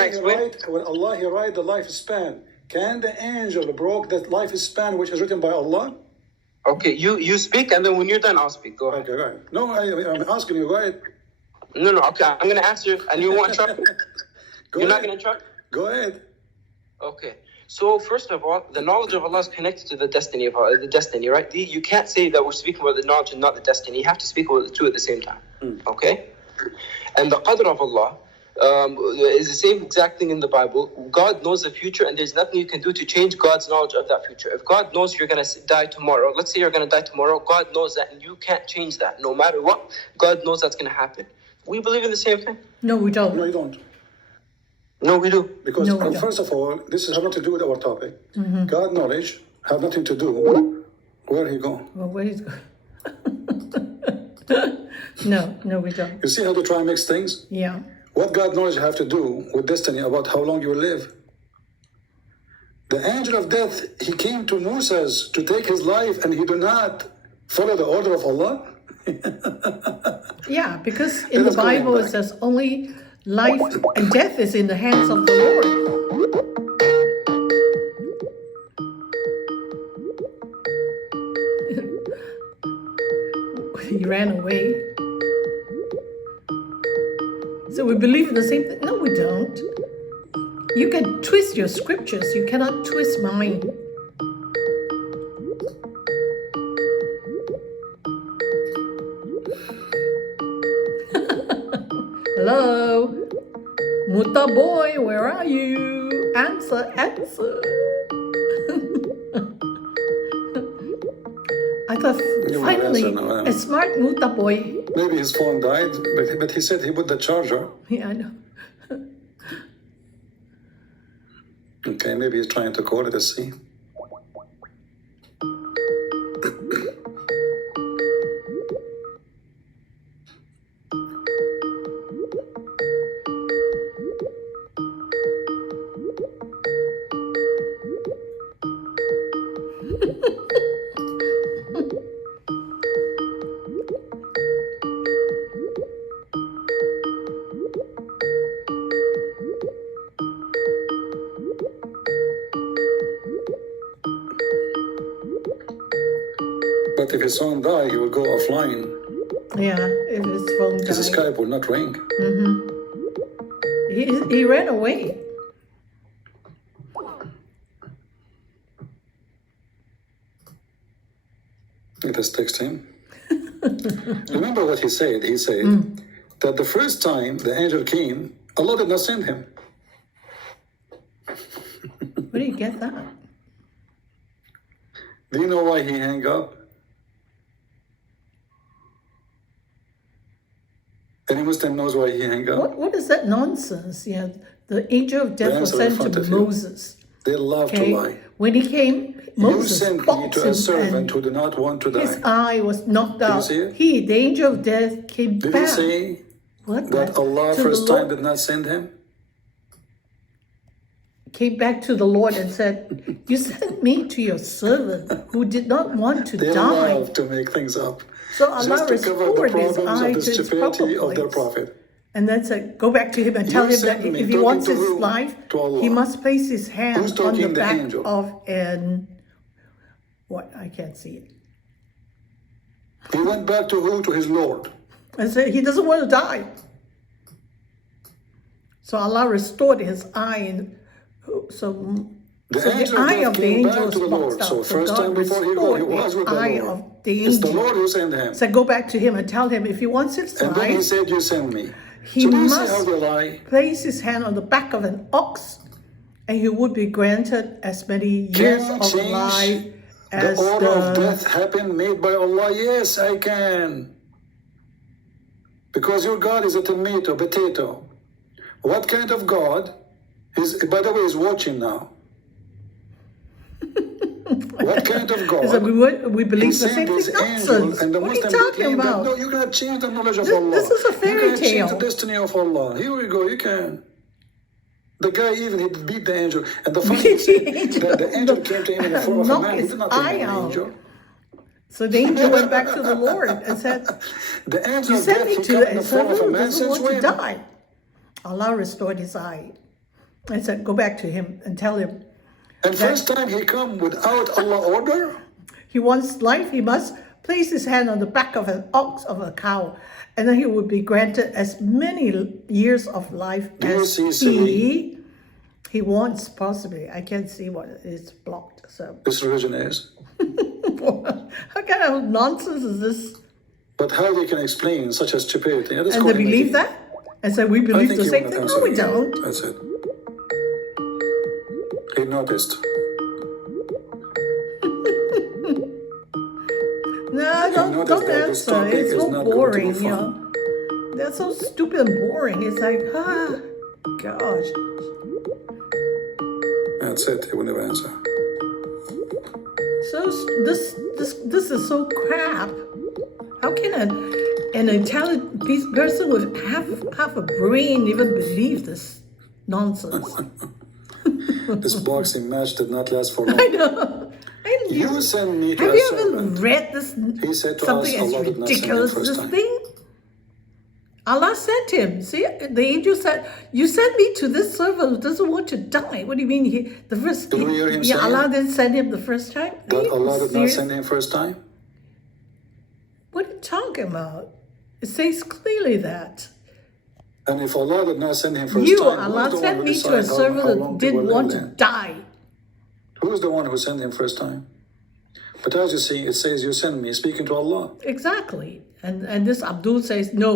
explain? When Allah, he write the lifespan, can the angel broke that lifespan which is written by Allah? Okay, you speak, and then when you're done, I'll speak. Go ahead. Okay, right. No, I'm asking you. Go ahead. No. Okay, I'm going to answer, and you want to interrupt? You're not going to interrupt? Go ahead. Okay. So first of all, the knowledge of Allah is connected to the destiny right? You can't say that we're speaking about the knowledge and not the destiny. You have to speak about the two at the same time. Okay? And the qadr of Allah is the same exact thing in the Bible. God knows the future, and there's nothing you can do to change God's knowledge of that future. If God knows you're going to die tomorrow, let's say you're going to die tomorrow, God knows that, and you can't change that. No matter what, God knows that's going to happen. We believe in the same thing? No, we don't. No, you don't. No, we do. Because first of all, this has nothing to do with our topic. God knowledge have nothing to do. Where he go? Well, where he's going? No, we don't. You see how they try and mix things? Yeah. What God knowledge have to do with destiny about how long you will live? The angel of death, he came to Moses to take his life, and he do not follow the order of Allah. Yeah, because in the Bible it says only life and death is in the hands of the Lord. He ran away. So we believe in the same thing? No, we don't. You can twist your scriptures. You cannot twist mine. Hello? Mutta boy, where are you? Answer. I thought finally a smart Mutta boy. Maybe his phone died, but he said he put the charger. Yeah, I know. Okay, maybe he's trying to call it. Let's see. But if his phone die, he will go offline. Yeah, if his phone died. His Skype will not ring. He ran away. Let us text him. Remember what he said? He said that the first time the angel came, Allah did not send him. Where do you get that? Do you know why he hung up? Any Muslim knows why he hung up? What is that nonsense? Yeah, the angel of death was answer in sent front to of you. Moses. They love to Okay, lie. when he came, You Moses sent me boxed to a him servant and who did not want to his die. eye was knocked you out. see it? He, the angel of death, came Did back. he say What? that Allah To the first time Lord. did not send him? Came back to the Lord and said, "You sent me to your servant who did not want to They die." love to make things up. So Allah Just to cover the restored his problems eye of the to its stupidity proper of their place. prophet. And then said, "Go back to him and tell You him that sent me if he talking wants to his who? life, To Allah. he must place his hand Who's on talking? the The back angel. of an what? I can't see it." He went back to who? To his Lord. And said he doesn't want to die. So Allah restored his eye, and so The the angel of eye death of the came angel back was to the Lord. boxed So out. So first time God before he was with restored the the eye Lord. of the It's the angel. Lord who sent him. Said, "Go back to him and tell him if he wants his And then he life, said, you send me. he So do you see how must they lie? place his hand on the back of an ox, and he would be granted as many Can years you of life change the as order of the." death happened made by Allah? Yes, I can. Because your God is a tomato, potato. What kind of God is, by the way, is watching now? What kind of He said, God? we He believe the same sent his thing. angel, Nonsense. and the What are you Muslim talking claim that no, about? you cannot change the knowledge of This- Allah. this is a You fairy cannot change the tale. destiny of Allah. Here we go, you can. The guy even he beat the angel, and the funny Beat the thing angel. that the angel came to him in the form of a Knock man. He his did not take eye an out. angel. So the angel went back to the Lord and said, The angel "You of sent death, me he to come in a the form of servant a who man doesn't since want to when? die." Allah restored his eye and said, "Go back to him and tell him And first time he come without Allah order? he wants life, he must place his hand on the back of an ox, of a cow, and then he would be granted as many years of life Do you as see, Siri? he wants, possibly. I can't see what is blocked. So This religion is. what kind of nonsense is this? But how they can explain such a stupidity? Let's And call they him believe again. that? And say, we I believe think the he same will not thing? answer No, we you. don't. That's it. He noticed. No, don't noticed that this answer. topic It's is so not going to be boring, fun. you know. That's so stupid and boring. It's like, gosh. That's it. He will never answer. So this is so crap. How can an intelligent person with half a brain even believe this nonsense? This boxing match did not last for long. I know. And You send me to have a you ever servant. read this? He said to Something us, as Allah did not send him ridiculous first this time. thing. Allah sent him. See, the angel said, "You sent me to this servant who doesn't want to die." What do you mean? The first, Did we hear him say Allah didn't send him the first time. Are That you Allah did not serious? send him first time? What are you talking about? It says clearly that And if Allah did not send him first you, time, Allah, who's the one sent who me to a decides how servant long that people didn't want live to then? die. Who's the one who sent him first time? But as you see, it says you send me, speaking to Allah. Exactly. And this Abdul says, no,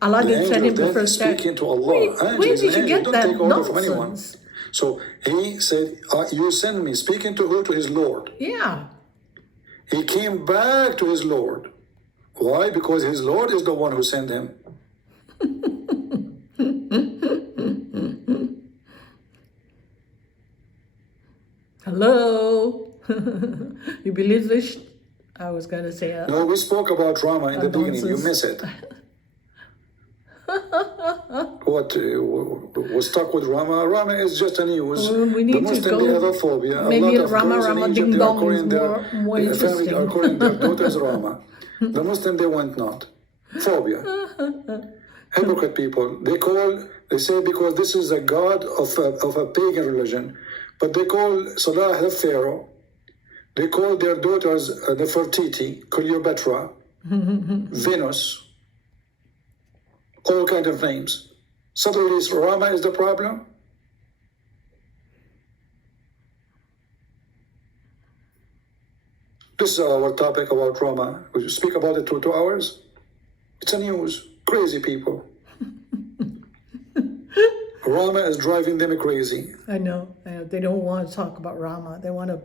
Allah The didn't send angel him of the death first time. speaking to Allah. Where Angel is did an you angel. get Don't that take order from anyone. nonsense? So he said, you send me, speaking to who? To his Lord. Yeah. He came back to his Lord. Why? Because his Lord is the one who sent him. Hello. You believe this? I was going to say No, we spoke about Rama in the beginning. You nonsense. miss it. What was stuck with Rama? Rama is just a news. We need The to Muslim, go- they have a phobia. maybe a lot of Rama, girls Rama, in Egypt, Ding they are Dong is calling their more family interesting. are calling their daughters Rama. The Muslim, they want not. Phobia. Hypocrite people. They say because this is a god of a pagan religion, but they call Salah the Pharaoh. They call their daughters Nefertiti, Cleopatra, Venus, all kind of names. Suddenly Rama is the problem? This is our topic about Rama. We speak about it for 2 hours. It's a news. Crazy people. Rama is driving them crazy. I know. They don't want to talk about Rama. They want to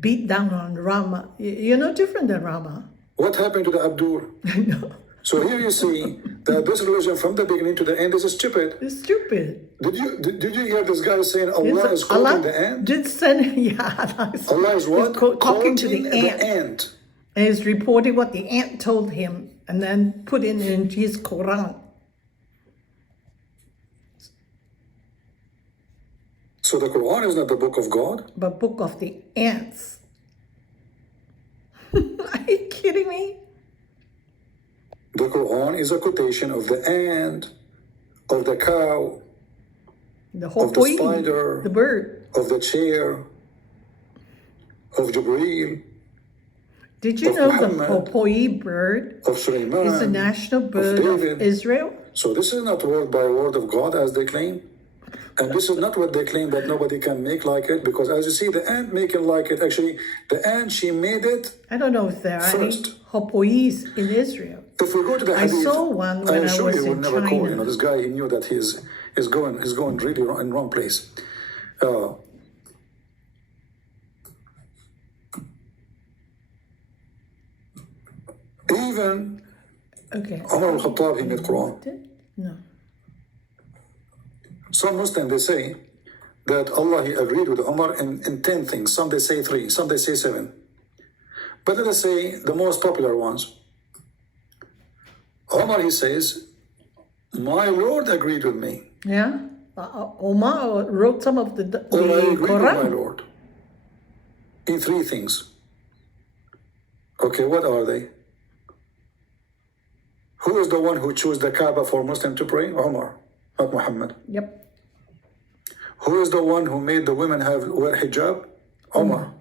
beat down on Rama. You're no different than Rama. What happened to the Abdul? I know. So here you see that this religion from the beginning to the end is stupid. It's stupid. Did you hear this guy saying Allah is quoting the ant? Did send, yeah. Allah is what? Talking to the Quoting ant. And he's reporting what the ant told him and then put it in his Quran. So the Quran is not the book of God? But book of the ants. Are you kidding me? The Quran is a quotation of the ant, of the cow, The whole of the spider, the bird. of the chair, of Jibreel, Did you of know the Muhammad, hopoi bird of Sulaiman, is the national bird of David. Israel? So this is not word by word of God as they claim. And this is not what they claim that nobody can make like it, because as you see, the ant making like it, actually, the ant, she made it. I don't know if there are any First. hopois in Israel. If we go to the I hadith, saw one when I assure was you, he in would never call. China. This guy, he knew that he's going really in wrong place. Even Okay. Umar al-Khattab, he made Quran. No. Some Muslims, they say that Allah, he agreed with Umar in 10 things. Some they say 3, some they say 7. But let us say the most popular ones. Umar, he says, my Lord agreed with me. Yeah. Omar wrote some of the Or I agree with my Quran. Lord. In 3 things. Okay, what are they? Who is the one who chose the Kaaba for Muslim to pray? Umar, not Muhammad. Yep. Who is the one who made the women wear hijab? Umar.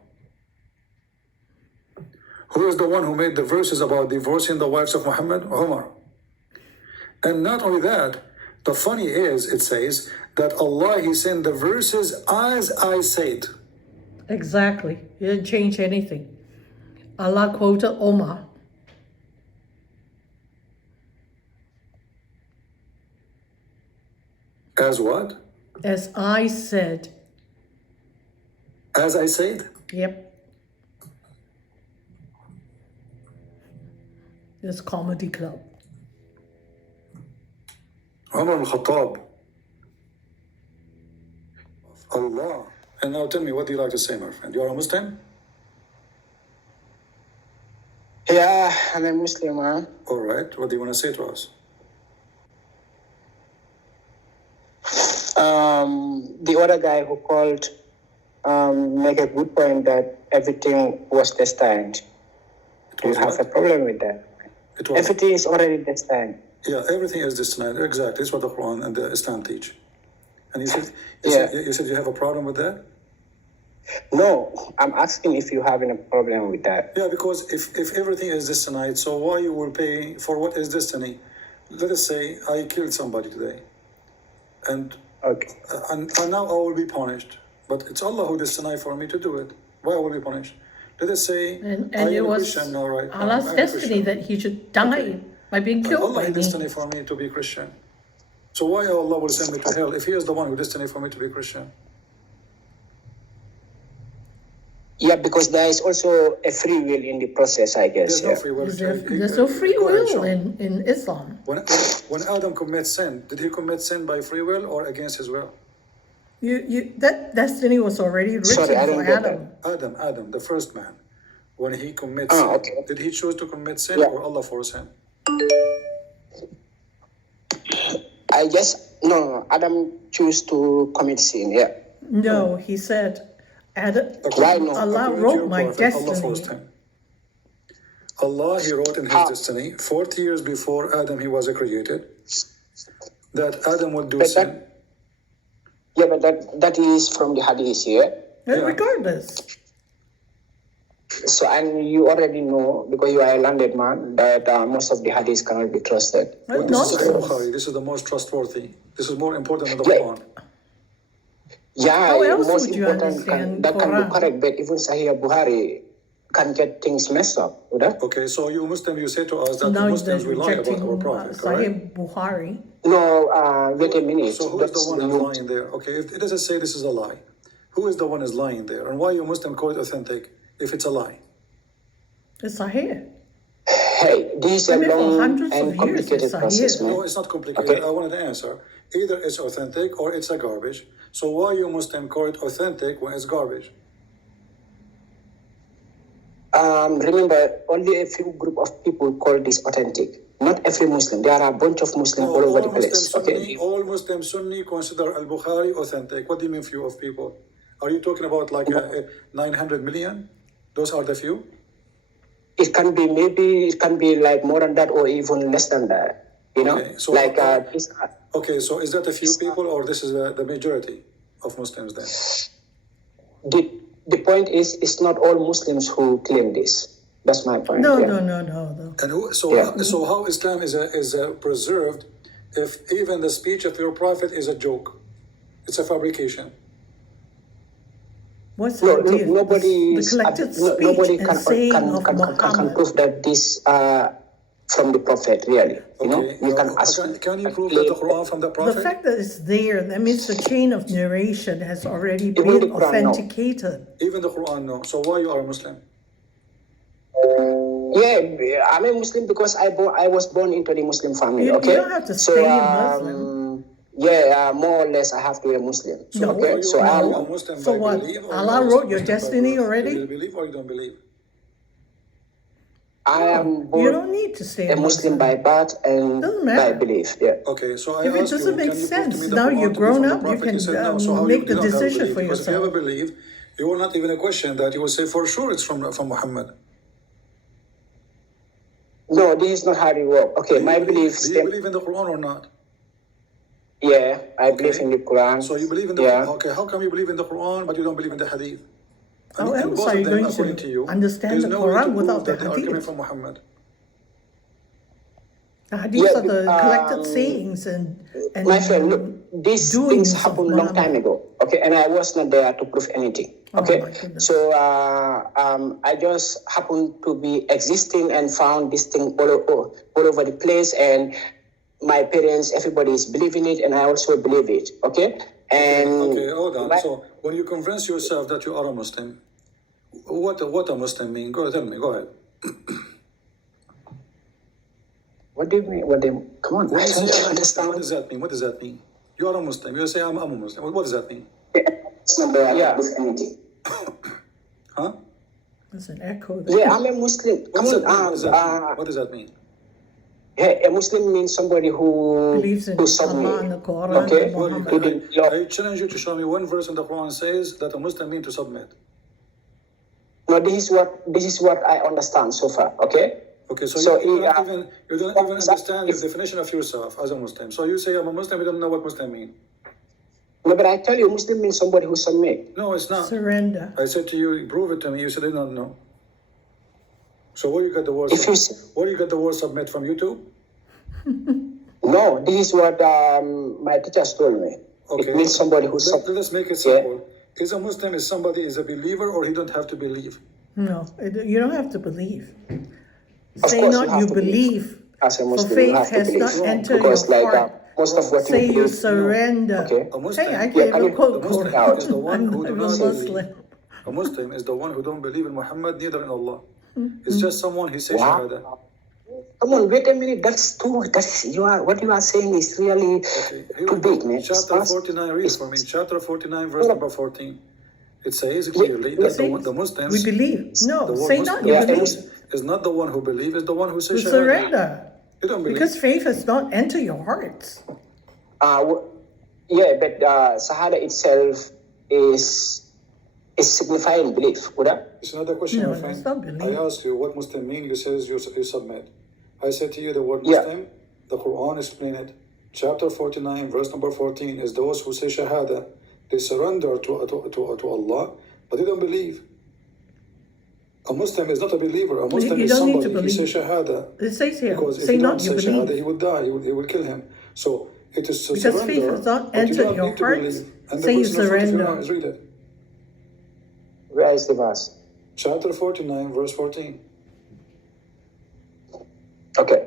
Who is the one who made the verses about divorcing the wives of Muhammad? Umar. And not only that, the funny is, it says that Allah, he sent the verses as I said. Exactly. He didn't change anything. Allah quoted Omar. As what? As I said. As I said? Yep. This comedy club. Umar al-Khattab. Allah. And now tell me, what do you like to say, my friend? You are a Muslim? Yeah, I'm a Muslim, huh? All right. What do you want to say to us? The other guy who called make a good point that everything was destined. Do you was have what? a problem with that? It was. Everything is already destined. Yeah, everything is destined. Exactly. It's what the Quran and the Islam teach. And you said, Yeah. you said you have a problem with that? No, I'm asking if you having a problem with that. Yeah, because if everything is destined, so why you will pay for what is destiny? Let us say I killed somebody today, and Okay. and now I will be punished. But it's Allah who destined for me to do it. Why I will be punished? Let us say And I it am a was Christian now, right? Allah's I'm a destiny Christian. that he should die by being killed Allah by is me. destined for me to be Christian. So why Allah will send me to hell if He is the one who destined for me to be Christian? Yeah, because there is also a free will in the process, I guess. There's no Yeah. free will. There's no free Go ahead, will Sean. in Islam. When Adam commits sin, did he commit sin by free will or against his will? That destiny was already written Sorry, I for didn't get Adam. Adam, the first man, when he commits Ah, sin, okay. did he choose to commit sin Yeah. or Allah forced him? I guess, no, Adam chose to commit sin, yeah. No, he said, Why not? Allah According to wrote your my prophet, Allah forced destiny. him. Allah, He wrote in His How? destiny, 40 years before Adam, he was created, that Adam would do But sin. Yeah, but that is from the hadith, yeah? Regardless. So, and you already know, because you are a landed man, that most of the hadiths cannot be trusted. This is Nonsense. Sahih Bukhari. This is the most trustworthy. This is more important than the Yeah. Quran. Yeah, How else most would you important understand that can Quran? be correct, but even Sahih Bukhari, can get things messed up. Right? Okay, so you Muslim, you say to us that Now the they're Muslims rely about rejecting our Prophet, Sahih correct? Bukhari. No, wait a minute. So who is the That's one who's not- lying there? Okay, if it doesn't say this is a lie, who is the one who's lying there? And why you Muslim call it authentic if it's a lie? It's Sahih. Hey, this is a I mean, for long hundreds of and years, complicated it's a process, year. man. No, it's not complicated. Okay. I wanted to answer. Either it's authentic or it's a garbage. So why you Muslim call it authentic when it's garbage? Remember, only a few group of people call this authentic. Not every Muslim. There are a bunch of Muslims all over the place. Okay. All Muslim Sunni consider Al-Bukhari authentic. What do you mean few of people? Are you talking about like 900 million? Those are the few? It can be it can be like more than that or even less than that. You know, Okay, so, like these okay, so is that a few people or this is the majority of Muslims then? The point is, it's not all Muslims who claim this. That's my point. No, yeah. no. And who, so, Yeah. so how Islam is preserved if even the speech of your prophet is a joke? It's a fabrication. What's No, the idea? nobody The collected speech nobody and can saying of can Muhammad. prove that this from the prophet. Really, you know, Okay, you can ask. can you prove that the Quran from the The prophet? fact that it's there, that means the chain of narration has already Even been the Quran, no. authenticated. Even the Quran, no. So why you are a Muslim? Yeah, I'm a Muslim because I was born into the Muslim family. You Okay, don't have to stay a Muslim. Yeah, more or less, I have to be a Muslim. So, No. okay, so Are you I'm. a Muslim So by what? belief or Allah you are a wrote your Muslim by destiny birth? already? Do you believe or you don't believe? I am You born don't need to stay a Muslim by birth and Doesn't by matter. belief. Yeah. Okay, so I If it ask you, doesn't make can you prove to sense, me the now Quran you're to be grown from the up, you prophet? can said no. So how make you the don't have a decision belief? for Because if you have a yourself. belief, you will not even question that. You will say for sure it's from Muhammad. No, this is not how it works. Okay, my belief. Do you believe in the Quran or not? Yeah, I believe in the Quran. So you believe in the Quran. Okay, how come you believe in the Quran but you don't believe in the Hadith? How And else both are of you them, going according to to you, understand there's the no way to Quran prove without the that they are coming Hadith? from Muhammad. The Hadiths Yeah, are the collected sayings and My friend, look, these things doings of happened long time Muhammad. ago. Okay, and I was not there to prove anything. Oh, Okay, my goodness. so I just happened to be existing and found this thing all over the place, and my parents, everybody is believing it, and I also believe it. Okay, and Okay, hold on. So when you convince yourself that you are a Muslim, what a Muslim mean? Go tell me. Go ahead. what do you mean? Come on, When I you say don't I'm a Muslim, understand. what does that mean? What does that mean? You are a Muslim. You say I'm a Muslim. What does that mean? It's not there. Yeah. Anything. Huh? There's an echo there. Yeah, I'm a Muslim. What Come does on, that mean? What does that mean? What does that mean? Hey, a Muslim means somebody who Believes in submit. Allah and the Quran Okay. and Muhammad. To the law. I challenge you to show me one verse in the Quran says that a Muslim means to submit. No, this is what I understand so far. Okay. Okay, so, So you he, don't even understand the definition of yourself as a Muslim. So you say I'm a Muslim, you don't know what Muslim mean. No, but I tell you, Muslim means somebody who submit. No, it's not. Surrender. I said to you, prove it to me. You said I don't know. So where you got the word? If you Where you got the word submit from YouTube? No, this is what my teachers told me. Okay. It means somebody who submit. Let's make it simple. Is a Muslim is somebody is a believer or he don't have to believe? No, you don't have to believe. Of Say course not you have you to believe. As a For Muslim, you faith have to has believe. not entered Because your like heart. most of what Say you you believe. surrender. Okay. A Muslim, Hey, I Yeah, can't can even you- quote the Muslim Quran. is the one who do I'm a not Muslim. believe. A Muslim is the one who don't believe in Muhammad, neither in Allah. It's just someone he says Wow. Shahada. Come on, wait a minute. That's too. That's what you are saying is really Okay, here too we go. big, man. Chapter 49, read for me. Chapter 49, verse number 14. It says clearly that the Muslims. We believe. No, the word say Muslim not you Yeah, believe. is not the one who believes, it's the one who To says Shahada. surrender. You don't believe. Because faith has not entered your hearts. Yeah, but Sahada itself is signifying belief, would I? It's another question, No, my friend. it's not belief. I asked you what Muslim mean. You says you submit. I said to you the word Yeah. Muslim. The Quran explain it. Chapter 49, verse number 14 is those who say Shahada. They surrender to Allah, but they don't believe. A Muslim is not a believer. A Muslim You is don't need to somebody. He believe. says Shahada. It says here, Because if say you not don't you say Shahada, believe. he would die. He would kill him. So it is to Because surrender. faith has not but you entered don't your need to hearts. believe. And Say the you verse number 49 surrender. is read it. Where is the verse? Chapter 49, verse 14. Okay.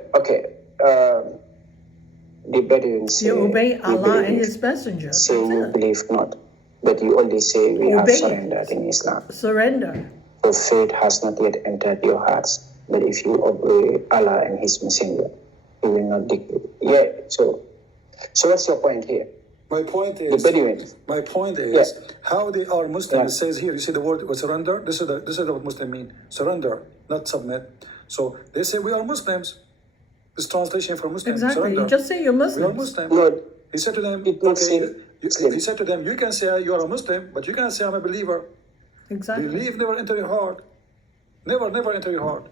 The Bedouins say, You obey "We Allah and believe." His Messenger. Say That's you it. believe not, but you only say we have Obey. surrendered in Islam. Surrender. For faith has not yet entered your hearts, but if you obey Allah and His Messenger, He will not dictate. Yeah, so what's your point here? My point The is, Bedouins. how they are Muslim. Yeah. It says here, you see the word surrender? This is what Muslim mean. Surrender, not submit. So they say we are Muslims. This translation for Muslim. Exactly. Surrender. You just say you're We are Muslim. Muslim. No, He said to them, did not okay, say Muslim. he said to them, you can say you are a Muslim, but you can't say I'm a believer. Exactly. Believe never enter your heart. Never enter your heart.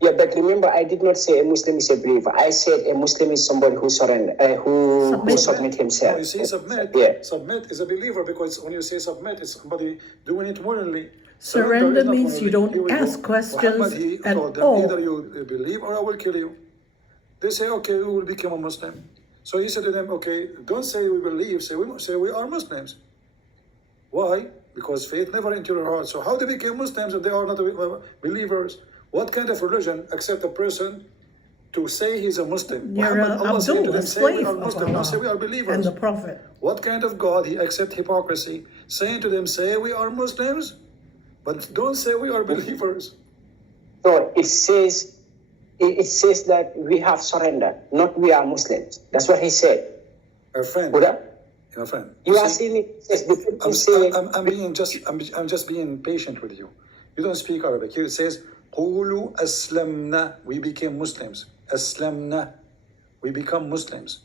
Yeah, but remember, I did not say a Muslim is a believer. I said a Muslim is somebody who surrender, who submit himself. No, you say submit. Yeah. Submit is a believer, because when you say submit, it's somebody doing it willingly. Surrender is not means you willingly. don't Here we ask go. questions Muhammad, he at told them, all. either you believe or I will kill you. They say, okay, we will become a Muslim. So he said to them, okay, don't say we believe, say we are Muslims. Why? Because faith never entered your heart. So how they became Muslims if they are not believers? What kind of religion accept a person to say he's a Muslim? You're an Allah said to Abdul, them, a say we slave are of Muslim, don't say we are Allah believers. and the Prophet. What kind of God he accept hypocrisy? Saying to them, say we are Muslims, but don't say we are believers. No, it says that we have surrendered, not we are Muslims. That's what he said. Our friend, Buddha, your friend. you are see, saying it. Says the people say, I'm just being patient with you. You don't speak Arabic. Here it says, "Qulu aslamna." We became Muslims. Aslamna. We become Muslims.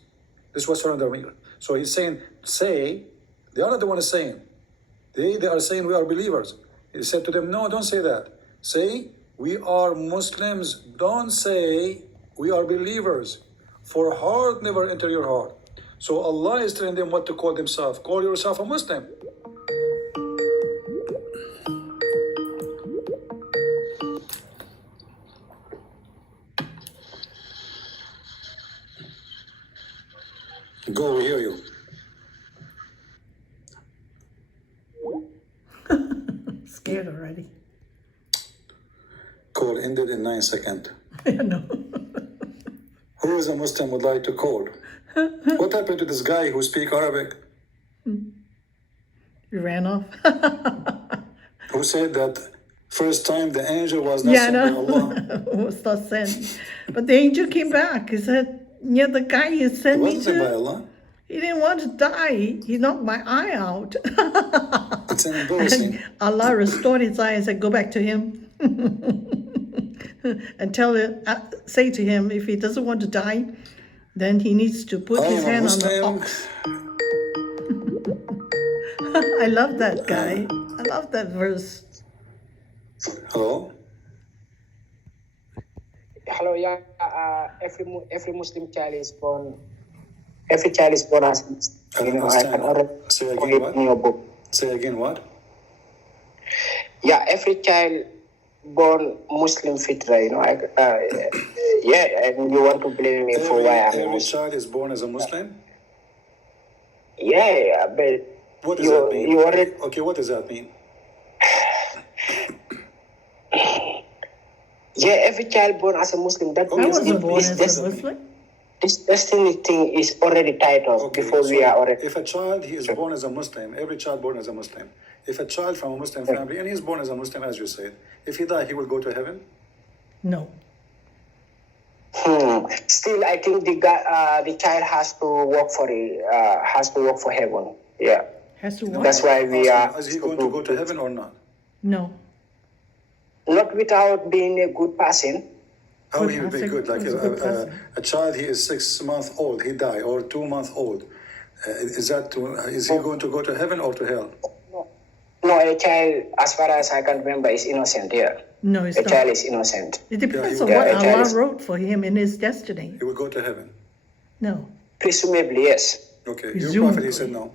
This was surrender means. So he's saying, say. They are not the one saying. They are saying we are believers. He said to them, no, don't say that. Say we are Muslims. Don't say we are believers. For heart never enter your heart. So Allah is telling them what to call themselves. Call yourself a Muslim. Go, we hear you. Scared already. Call ended in 9 seconds. No. Who is a Muslim would like to call? What happened to this guy who speak Arabic? You ran off. Who said that first time the angel was not Yeah, sent by no. Allah? Was not sent. But the angel came back. He said, yeah, the guy you It sent me wasn't sent by to, Allah. he didn't want to die. He knocked my eye out. It's an embarrassing. And Allah restored his eye and said, go back to him. And say to him, if he doesn't want to die, then he needs to put I his am a hand on the Muslim. ox. I love that guy. I love that verse. Hello? hello, yeah, every Muslim child is born. Every child is born as I don't I can understand. already Say read again what? in your book. Say again what? Yeah, every child born Muslim fitra, yeah, and you want to blame me for why I'm a Every Muslim. child is born as a Muslim? Yeah, but What does that mean? you already, Okay, what does that mean? yeah, every child born as a Muslim. That Okay, I means wasn't born this- as a Muslim. this destiny thing is already titled Okay, before we so are already. if a child he is born as a Muslim, every child born as a Muslim, if a child from a Muslim family and he's born as a Muslim, as you said, if he die, he will go to heaven? No. Still, I think the child has to work for heaven. Yeah, Has to what? that's why we are. Is he going to go to heaven or not? No. Not without being a good person. How Good he will be person. good? Like He's a good person. a child, he is 6 months old, he die, or 2 months old. Is he going to go to heaven or to hell? No, a child, as far as I can remember, is innocent. Yeah, No, it's a not. child is innocent. It depends Yeah, on he- what yeah, a child Allah is- wrote for him in his destiny. He will go to heaven. No. Presumably, yes. Okay, your Presumably. prophet, he said no.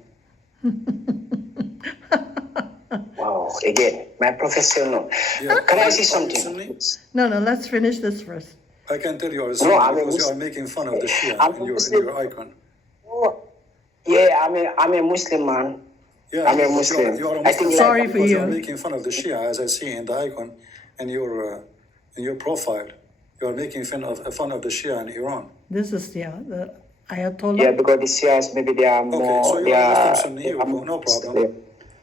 Wow. Again, my professor. No. Yeah. Can I say Are you something? Sunni? No, let's finish this first. I can tell you are No, Sunni I'm a because you are Muslim. making fun of the Shia I'm in a your Muslim. icon. Oh, yeah, I'm a Muslim man. Yeah, I'm a you are Muslim. you are a I think Muslim. Sorry for because you are you. making fun of the Shia, as I see in the icon in your profile. You are making fun of the Shia in Iran. This is the Ayatollah. Yeah, because the Shias maybe they are Okay, more. so you They are a Muslim are. Sunni. They You are go, no problem. yeah.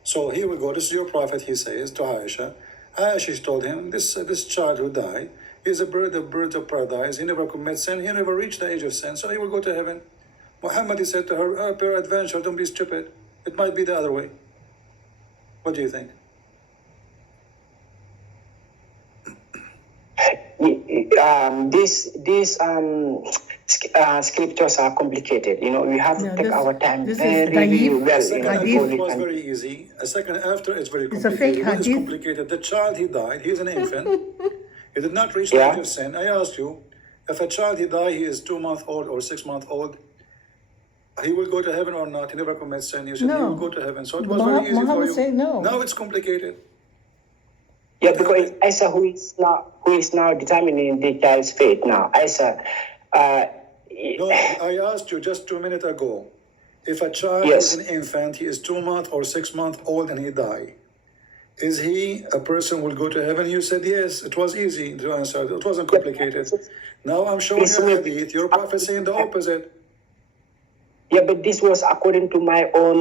So here we go. This is your prophet. He says to Aisha. Aisha told him, this child who died is a bird of paradise. He never commits sin. He never reached the age of sin, so he will go to heaven. Muhammad, he said to her, peradventure, don't be stupid. It might be the other way. What do you think? These scriptures are complicated. You know, we have to Yeah, take our time this is very, very Daif. well. Second You know, after before it we was can. very easy. A second after it's very It's a fake complicated. What is hadith. complicated? The child he died, he's an infant. He did not reach the Yeah. age of sin. I asked you, if a child he died, he is 2 months old or 6 months old, he will go to heaven or not? He never commits sin. You said he No. will go to heaven. So it was very easy for Muhammad you. said no. Now it's complicated. Yeah, because it's Isa who is now determining the child's fate. Now, Isa. No, I asked you just 2 minutes ago. If a child Yes. is an infant, he is 2 months or 6 months old and he died. Is he a person will go to heaven? You said yes. It was easy to answer. It wasn't complicated. Now I'm showing you a hadith. Your prophet saying the opposite. Yeah, but this was according to my own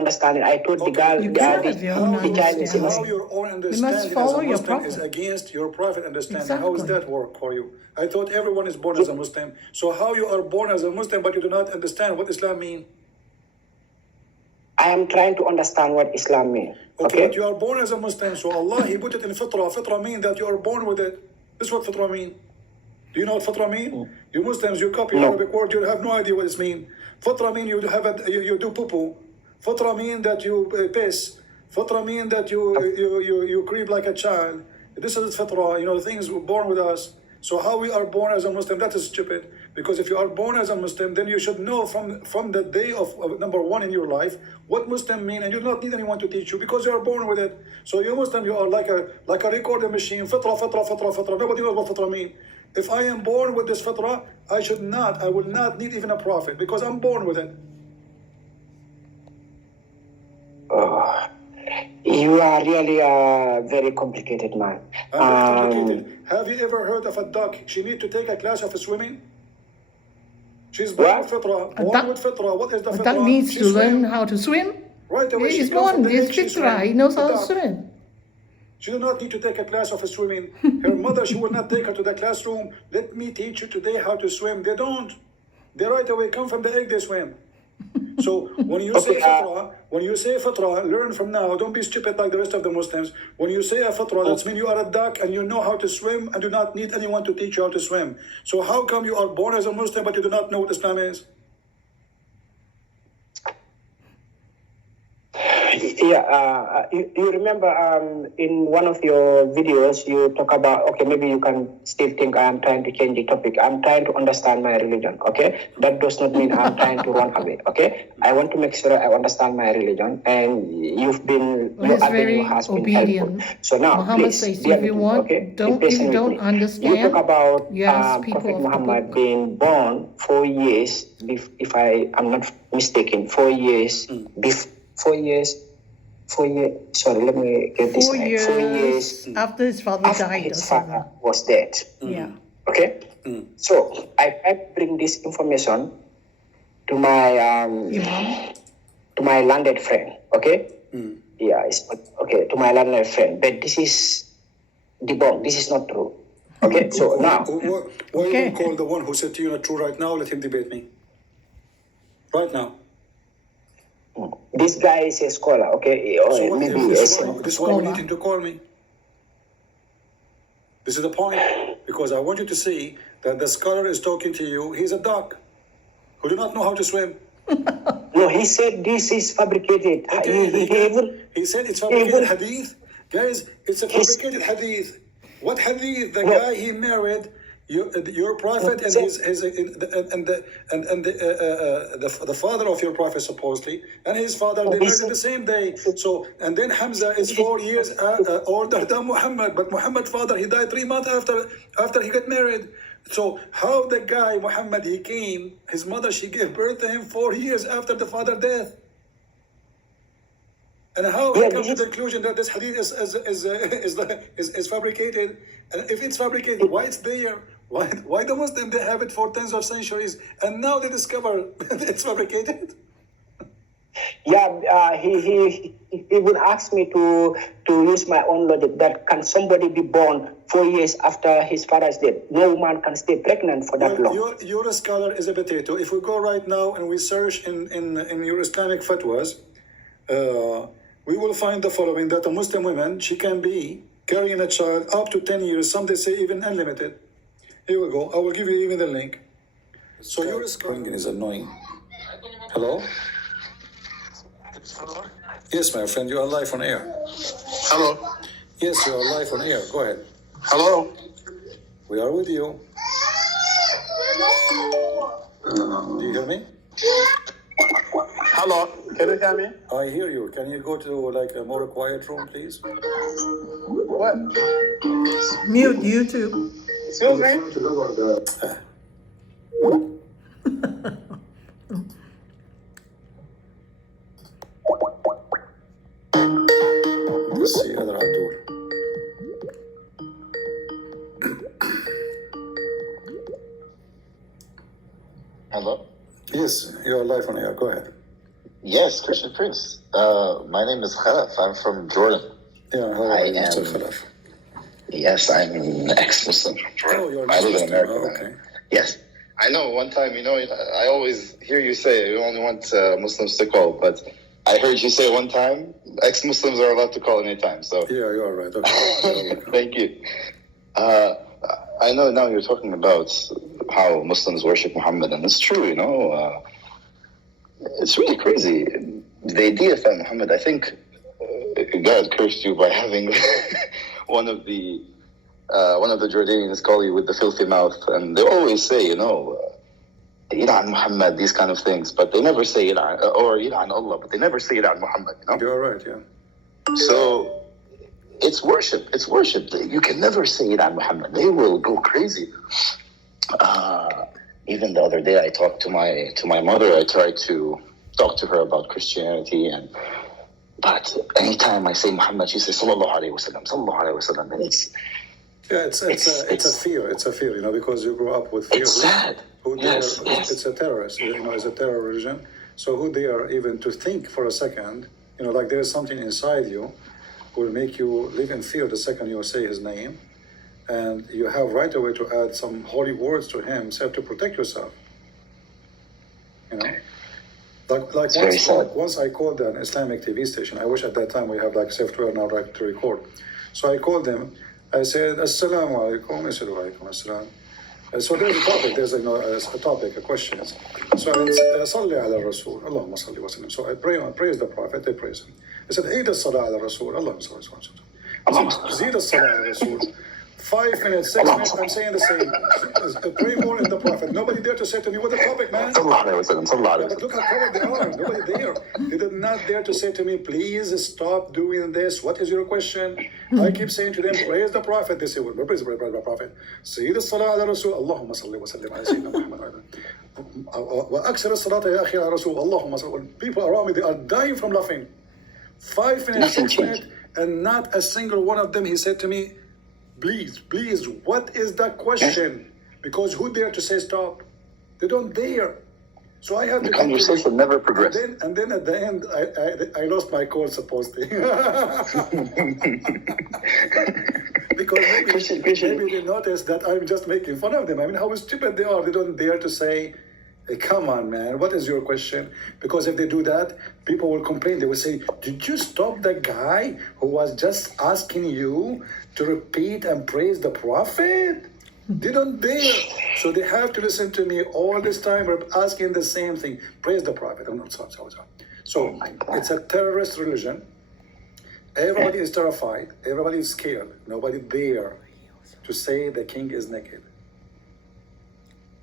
understanding. I told the girl, You the cannot have your own the child is How understanding. your own understanding as follow a your Muslim is prophet. against your prophet understanding. How does Exactly. that work for you? I thought everyone is born as a Muslim. So how you are born as a Muslim but you do not understand what Islam means? I am trying to understand what Islam means. Okay, but you are born as a Muslim, so Allah, He put it in fitrah. Fitrah means that you are born with it. This is what fitrah means. Do you know what fitrah means? You Muslims, you copy Arabic word, you have no idea what it means. Fitrah means you do poo-poo. Fitrah means that you piss. Fitrah means that you creep like a child. This is fitrah, you know, things were born with us. So how we are born as a Muslim, that is stupid. Because if you are born as a Muslim, then you should know from the day of number one in your life what Muslim mean, and you do not need anyone to teach you because you are born with it. So you Muslim, you are like a recording machine. Fitrah, fitrah, fitrah, fitrah. Nobody knows what fitrah mean. If I am born with this fitrah, I will not need even a prophet because I'm born with it. You are really a very complicated man. I'm very complicated. Have you ever heard of a duck? She need to take a class of swimming. She's born What? with fitrah. A Born duck- with fitrah. What is the A fitrah? duck needs She to learn swim. how to swim. Right away, He's she comes from born, the he's egg, she fitra, swim. he knows The how to duck. swim. She does not need to take a class of swimming. Her mother, she will not take her to the classroom. Let me teach you today how to swim. They don't. They right away come from the egg, they swim. So when you say fitrah, learn from now. Don't be stupid like the rest of the Muslims. When you say a fitrah, that means you are a duck and you know how to swim and do not need anyone to teach you how to swim. So how come you are born as a Muslim but you do not know what Islam is? Yeah, you remember in one of your videos you talk about, okay, maybe you can still think I am trying to change the topic. I'm trying to understand my religion, okay? That does not mean I'm trying to run away, okay? I want to make sure I understand my religion, and you've been, Well, your he's very avenue has been obedient. helpful. So now, Muhammad please, says, bear if you with me, want, okay? Be if you patient don't with me. understand, You talk about you ask people Prophet of the Muhammad book. being born 4 years, if I am not mistaken, 4 years, 4 years, 4 years, sorry, let me get this 4 right. years, 4 years after his father after died. his or father something. was dead. Yeah. Okay? So I bring this information to my Imam. to my landed friend. Okay? Yeah, it's okay, to my landed friend. But this is debunked. This is not true. Okay? So now Why you don't call the one who said to you not true right now? Let him debate me. Right now. this guy is a scholar, okay? Or So what, maybe this is why we need him to call me. This is the point, because I want you to see that the scholar is talking to you. He's a duck who do not know how to swim. no, he said this is fabricated. He said it's fabricated hadith. Guys, it's a fabricated hadith. What hadith? The guy he married, your prophet and the father of your prophet supposedly, and his father, they married the same day. So and then Hamza is 4 years older than Muhammad, but Muhammad's father, he died 3 months after he got married. So how the guy Muhammad, he came, his mother, she gave birth to him 4 years after the father's death. And how Yeah, he comes to this the is- conclusion that this hadith is fabricated? And if it's fabricated, why it's there? Why the Muslims, they have it for tens of centuries, and now they discover it's fabricated? Yeah, he would ask me to use my own logic that can somebody be born 4 years after his father's death? No woman can stay pregnant for that long. Your scholar is a potato. If we go right now and we search in your Islamic fatwas, we will find the following: that a Muslim woman, she can be carrying a child up to 10 years. Some they say even unlimited. Here we go. I will give you even the link. So your scholar is annoying. Hello? Hello? Yes, my friend, you are live on air. Hello? Yes, you are live on air. Go ahead. Hello? We are with you. Do you hear me? Hello? Can you hear me? I hear you. Can you go to like a more quiet room, please? What? Mute YouTube. Excuse me? Let's see other Abdul. Hello? Yes, you are live on air. Go ahead. Yes, Christian Prince. My name is Khalaf. I'm from Jordan. Yeah, how are I you, Mr. am- Khalaf? Yes, I'm an ex-Muslim from Jordan. Oh, you're I live in Muslim. America Oh, now. okay. Yes. I know one time, I always hear you say you only want Muslims to call, but I heard you say one time, ex-Muslims are allowed to call anytime, so Yeah, you are right. Okay. You're welcome. thank you. I know now you're talking about how Muslims worship Muhammad, and it's true, it's really crazy. The idea that Muhammad, I think God cursed you by having one of the Jordanians call you with the filthy mouth, and they always say, Ilan Muhammad, these kind of things, but they never say Ilan, or Ilan Allah, but they never say Ilan Muhammad, You're right, yeah. So it's worship. It's worship. You can never say Ilan Muhammad. They will go crazy. Even the other day, I talked to my mother. I tried to talk to her about Christianity, but anytime I say Muhammad, she says Sallallahu Alaihi Wasallam, Sallallahu Alaihi Wasallam, and it's It's a fear. It's a fear, because you grew up with fear. It's sad. Yes. It's a terrorist. It's a terror religion. So who dare even to think for a second, like there's something inside you will make you live in fear the second you say his name, and you have right away to add some holy words to him, so you have to protect yourself. Like very sad. once I called an Islamic TV station. I wish at that time we have like software now right to record. So I called them. I said, Assalamu alaikum. I said, wa alaikum assalam. So there's a topic. There's a topic, a question. So it's Salli ala Rasul. Allahumma salli wa sallim. So I praise the Prophet. They praise him. I said, Eid as-salah ala Rasul. Allahumma salli wa sallim. I said, Zid as-salah ala Rasul. 5 minutes, 6 minutes, I'm saying the same. Pray more in the Prophet. Nobody dare to say to me, what the topic, man? Sallallahu Alaihi Wasallam, Sallallahu Alaihi But look how covered they are. Nobody there. They did not dare to say to me, please stop doing this. What is your question? I keep saying to them, praise the Prophet. They say, well, praise the Prophet. Sayyid as-salah ala Rasul. Allahumma salli wa sallim ala Sayyidina Muhammad. Wa aksar as-salata ya akhi ala Rasul. Allahumma salli. People around me, they are dying from laughing. 5 minutes, 6 minutes, and not a single one of them, he said to me, please, what is the question? Because who dare to say stop? They don't dare. So I have The conversation never progressed. And then at the end, I lost my call supposedly. Because maybe they noticed that I'm just making fun of them. I mean, how stupid they are. They don't dare to say, hey, come on, man, what is your question? Because if they do that, people will complain. They will say, did you stop the guy who was just asking you to repeat and praise the Prophet? They don't dare. So they have to listen to me all this time asking the same thing. Praise the Prophet. I'm not sorry. So it's a terrorist religion. Everybody is terrified. Everybody is scared. Nobody dare to say the king is naked.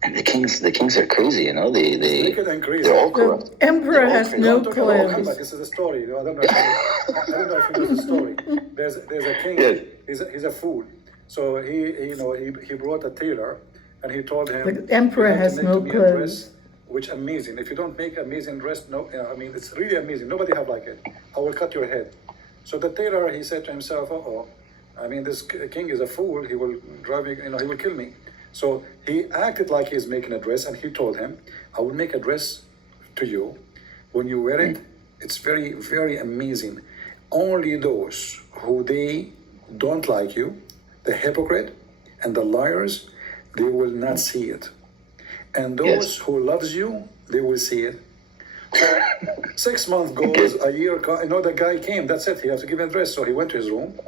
And the kings are crazy, Naked and crazy. they're all corrupt. The emperor has no Don't talk about Muhammad. clothes. This is a story. I don't know if you know the story. There's a king. Yes. He's a fool. So he brought a tailor, and he told him, The emperor "You have to has make no me a dress which amazing. If you don't make amazing dress, no, I mean, it's really amazing. Nobody have like it. I will cut your head. So the tailor, he said to himself, uh-oh, I mean, this king is a fool. He will drive me, he will kill me. So he acted like he's making a dress, and he told him, I will make a dress to you. When you wear it, it's very, very amazing. Only those who they don't like you, the hypocrite and the liars, they will not see it. And those who loves you, they will see it. 6 months goes, a year, the guy came, that's it, he has to give him a dress. So he went to his room,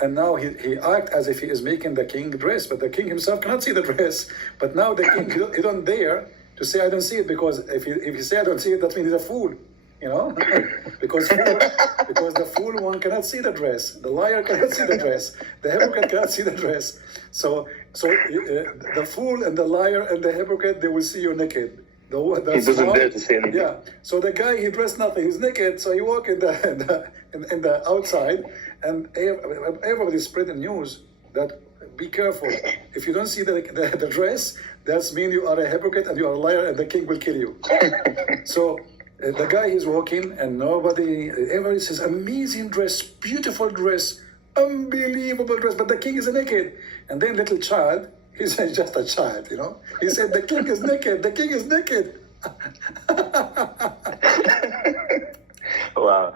and now he act as if he is making the king dress, but the king himself cannot see the dress. But now the king, he don't dare to say, I don't see it, because if he say I don't see it, that means he's a fool, because the fool one cannot see the dress, the liar cannot see the dress, the hypocrite cannot see the dress. So the fool and the liar and the hypocrite, they will see you naked. He doesn't dare to say anything. Yeah. So the guy, he dressed nothing. He's naked. So he walk in the outside, and everybody spreading news that be careful. If you don't see the dress, that means you are a hypocrite and you are a liar, and the king will kill you. So the guy is walking, and everybody says, amazing dress, beautiful dress, unbelievable dress, but the king is naked. And then little child, he's just a child, he said, the king is naked, the king is naked. Wow.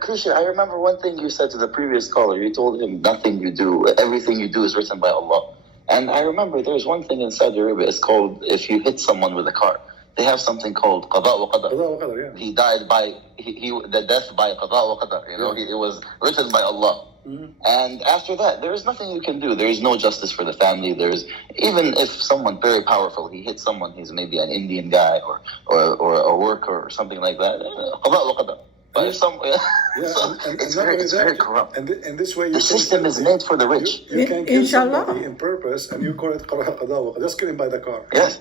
Christian, I remember one thing you said to the previous caller. You told him nothing you do, everything you do is written by Allah. And I remember there's one thing in Saudi Arabia, it's called, if you hit someone with a car, they have something called qada wa qadar. Qada wa qadar, yeah. He died by, the death by qada wa qadar, it was written by Allah. Mm-hmm. And after that, there is nothing you can do. There is no justice for the family. Even if someone very powerful, he hits someone, he's maybe an Indian guy or a worker or something like that, qada wa qadar. But if it's very corrupt. And this way, the system is made for the rich. You can kill somebody in purpose, and you call it qada wa qadar. Just kill him by the car. Yes.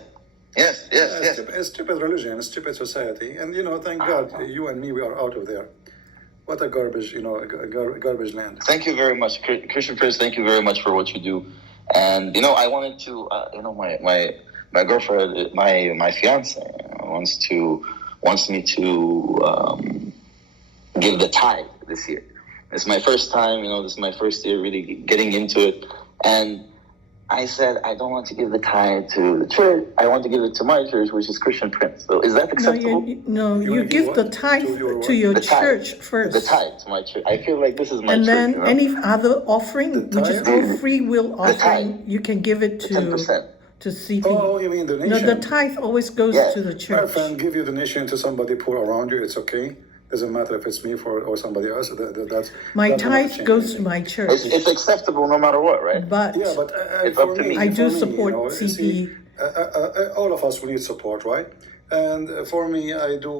It's stupid religion, a stupid society, and thank God, you and me, we are out of there. What a garbage, garbage land. Thank you very much, Christian Prince. Thank you very much for what you do. And I wanted to, my girlfriend, my fiance wants me to give the tithe this year. It's my first time, this is my first year really getting into it, and I said, I don't want to give the tithe to the church. I want to give it to my church, which is Christian Prince. So is that acceptable? You give the tithe to your church first. The tithe to my church. I feel like this is my church. And then any other offering, which is all free will offering, you can give it to 10%. To CP. Oh, you mean donation? No, the tithe always goes to the church. My friend, give your donation to somebody poor around you. It's okay. Doesn't matter if it's me or somebody else. My tithe goes to my church. It's acceptable no matter what, right? But it's up to me. I do support CP. All of us, we need support, right? And for me, I do.